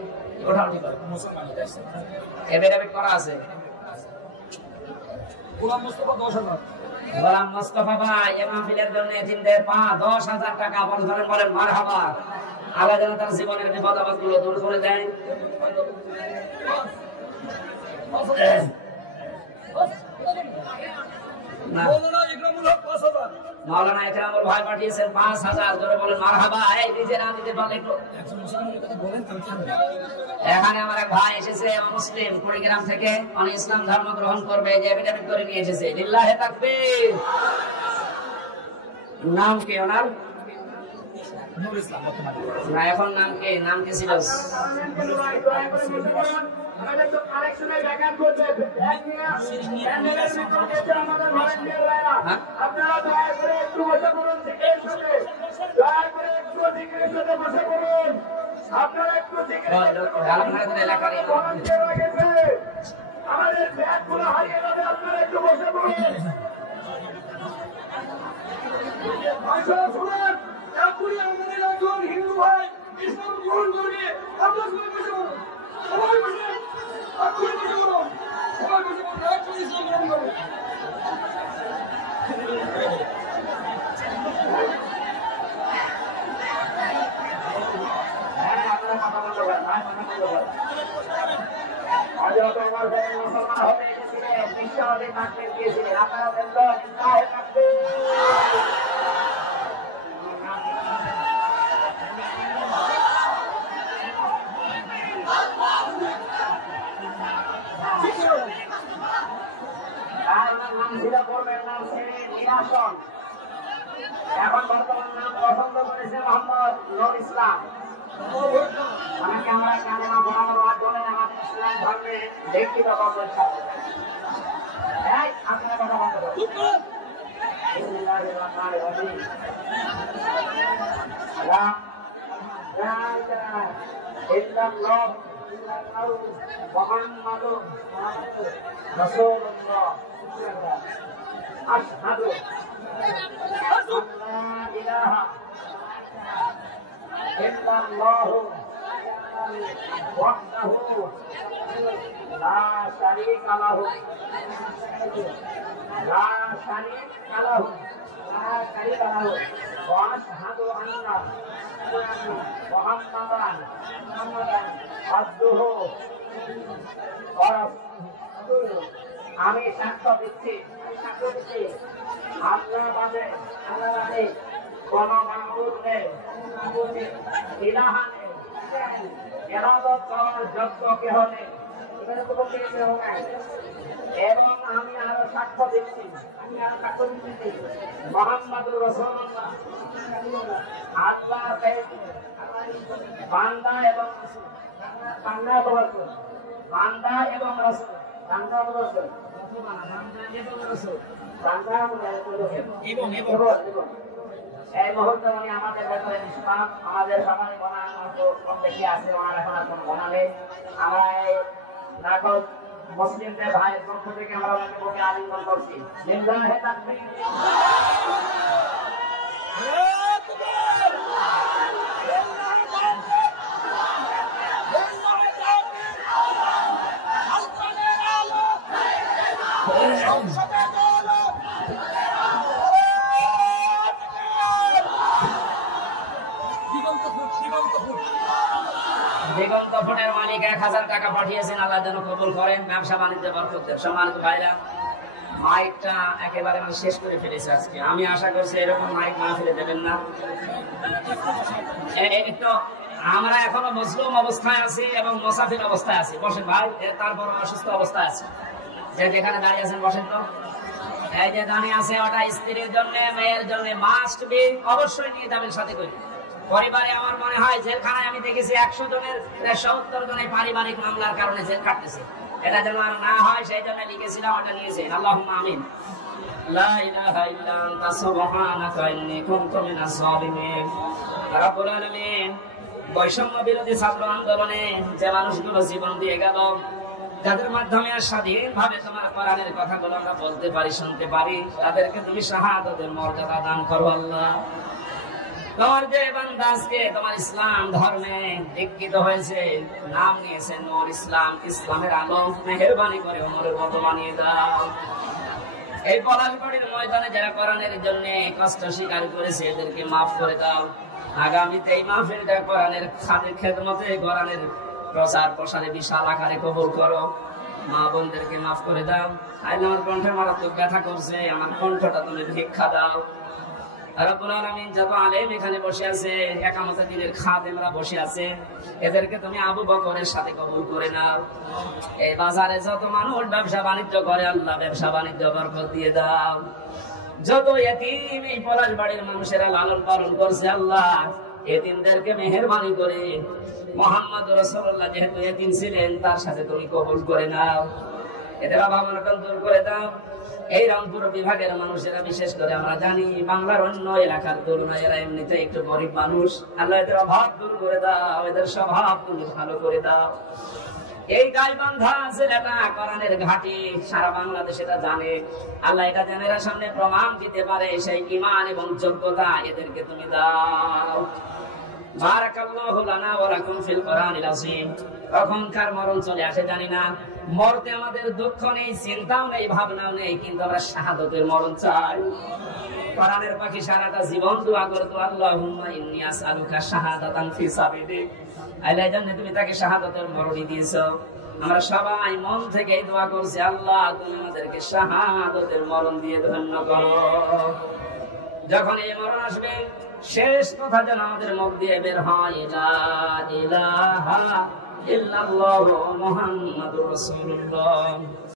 ওঠাও ঠিক আছে, এফিডেভিট করা আছে। গোলাম মোস্তফা 10,000, গোলাম মোস্তফা ভাই এই মাহফিলের জন্য এতিমদের 10,000 টাকা আপন ধরেন, বলেন মারহাবা। আল্লাহ যেন তার জীবনের বিপদ আপদগুলো দূর করে দেয়। মাওলানা ইকরামুল ভাই পাঠিয়েছেন 5,000, জোরে বলেন মারহাবা। এই নিজে না দিতে পারলে একটু এখানে আমার এক ভাই এসেছে মুসলিম কুড়িগ্রাম থেকে, উনি ইসলাম ধর্ম গ্রহণ করবে, যে এফিডেভিট করে নিয়ে এসেছে। লিল্লাহে তাকবীর। নাম কি ওনার? নূর ইসলাম। না এখন নাম কি? নাম কি ছিল? আমাদের তো কালেকশনে ব্যাকআপ করতে আপনারা দয়া করে একটু বসে পড়ুন, দয়া করে একটু দিকের সাথে বসে পড়ুন। আপনারা একটু দিকের আমাদের ব্যাগগুলো হারিয়ে যাবে, আপনারা একটু বসে পড়ুন। শুনুন, এখনই আমাদের একজন হিন্দু ভাই ইসলাম গ্রহণ করবে, আপনার সবাই বসে পড়ুন, সবাই বসে এখনই বসে পড়ুন, সবাই বসে পড়ুন, একজন ইসলাম গ্রহণ করবে। মুসলমান হবে বিশ্ববাদী মাঠে দিয়েছিলেন, আপনারা দেখলেন নাম ছিল পূর্বের নাম ছেড়ে নিরাসন, এখন বর্তমান নাম পছন্দ করেছে মোহাম্মদ নূর ইসলাম। আমাকে আমরা কালেমা পড়ানোর মাধ্যমে আমাদের ইসলাম ধর্মে ব্যক্তিগত কর্মের সাথে আপনারা কথা বলতে পারেন। أشهد أن لا إله إلا الله وحده لا شريك له وأشهد أن محمدا عبده ورسوله। আমি সাক্ষ্য দিচ্ছি আল্লাহ বাদে কোন মাবুদ নেই, ইলাহা নেই, ইবাদত করার যোগ্য কেহ নেই, এবং আমি আরো সাক্ষ্য দিচ্ছি মুহাম্মদুর রাসূলুল্লাহ আল্লাহর বান্দা এবং রাসূল। এই মুহূর্তে উনি আমাদের ভেতরে নিষ্পাপ, আমাদের সবারই গোনা কম বেশি আছে, ওনার এখন আর কোনো গোনা নেই। আমরা এই লাখো মুসলিমদের ভাইয়ের পক্ষ থেকে আমরা ওনাকে বুকে আলিঙ্গন করছি। লিল্লাহি তাকবীর। দিগন্ত ফোনের মালিক 1000 টাকা পাঠিয়েছেন, আল্লাহ যেন কবুল করেন, ব্যবসা বাণিজ্য বরকত দেন। সম্মানিত ভাইরা, মাইকটা একেবারে আমি শেষ করে ফেলেছি আজকে। আমি আশা করছি এরকম মাইক না ফেলে দেবেন না। একটু আমরা এখনো মজলুম অবস্থায় আছি এবং মুসাফির অবস্থায় আছি। বসেন ভাই, তারপর অসুস্থ অবস্থায় আছে, যে যেখানে দাঁড়িয়ে আছেন বসেন তো। এই যে দাঁড়িয়ে আছে ওটা স্ত্রীর জন্য, মেয়ের জন্য মাস্ট বি, অবশ্যই নিয়ে যাবেন সাথে করে। পরিবারে আমার মনে হয় জেলখানায় আমি দেখেছি 100 জনের 70 জনের পারিবারিক মামলার কারণে জেল কাটতেছে। এটা যেন আর না হয় সেই জন্য লিখেছিলাম, ওটা নিয়েছে। আল্লাহুম্মা আমিন। লা ইলাহা ইল্লা আনতা সুবহানাকা ইন্নী কুনতু মিনাজ জালিমিন। রব্বুল আলামিন, বৈষম্য বিরোধী ছাত্র আন্দোলনে যে মানুষগুলো জীবন দিয়ে গেল, যাদের মাধ্যমে স্বাধীনভাবে তোমার কোরআনের কথাগুলো আমরা বলতে পারি, শুনতে পারি, তাদেরকে তুমি শাহাদাতের মর্যাদা দান করো আল্লাহ। তোমার যে বান্দা আজকে তোমার ইসলাম ধর্মে দীক্ষিত হয়েছে, নাম নিয়েছে নূর ইসলাম, ইসলামের আলো, মেহেরবানি করে ওমরের মতো বানিয়ে দাও। এই পলাশবাড়ির ময়দানে যারা কোরআনের জন্য কষ্ট স্বীকার করেছে, এদেরকে মাফ করে দাও। আগামীতে এই মাহফিলটা কোরআনের খেদমতে, কোরআনের প্রচার প্রসারে বিশাল আকারে কবুল করো। মা বোনদেরকে মাফ করে দাও। আজ আমার কণ্ঠে মারাত্মক ব্যথা করছে, আমার কণ্ঠটা তুমি ভিক্ষা দাও। রব্বুল আলামিন, যত আলেম এখানে বসে আছে, একামতে দিনের খাদেমরা বসে আছে, এদেরকে তুমি আবু বকরের সাথে কবুল করে নাও। এই বাজারে যত মানুষ ব্যবসা বাণিজ্য করে, আল্লাহ ব্যবসা বাণিজ্য বরকত দিয়ে দাও। যত এতিম এই পলাশবাড়ির মানুষেরা লালন পালন করছে, আল্লাহ এতিমদেরকে মেহেরবানি করে, মুহাম্মদ রাসূলুল্লাহ যেহেতু এতিম ছিলেন, তার সাথে তুমি কবুল করে নাও। এদের অভাব অনটন দূর করে দাও। এই রংপুর বিভাগের মানুষেরা, বিশেষ করে আমরা জানি বাংলার অন্য এলাকার তুলনায় এরা এমনিতে একটু গরিব মানুষ, আল্লাহ এদের অভাব দূর করে দাও, এদের স্বভাব তুমি ভালো করে দাও। এই গাইবান্ধা জেলাটা কোরআনের ঘাঁটি, সারা বাংলাদেশ এটা জানে। আল্লাহ এটা জেনারের সামনে প্রমাণ দিতে পারে, সেই ঈমান এবং যোগ্যতা এদেরকে তুমি দাও। বারাকাল্লাহু লানা ওয়া লাকুম ফিল কোরআনিল আযীম। কখনকার মরণ চলে আসে জানি না, মরতে আমাদের দুঃখ নেই, চিন্তাও নেই, ভাবনাও নেই, কিন্তু আমরা শাহাদাতের মরণ চাই। কোরআনের পাখি সারাটা জীবন দোয়া করতো, আল্লাহুম্মা ইন্নী আসআলুকা শাহাদাতান ফি সাবিলিক। আল্লাহ জানেন তুমি তাকে শাহাদাতের মরণই দিয়েছো। আমরা সবাই মন থেকে এই দোয়া করছি, আল্লাহ তুমি আমাদেরকে শাহাদাতের মরণ দিয়ে ধন্য করো। যখন এই মরণ আসবে, শেষ কথা যেন আমাদের মুখ দিয়ে বের হয়, লা ইলাহা ইল্লাল্লাহু মুহাম্মাদুর রাসূলুল্লাহ।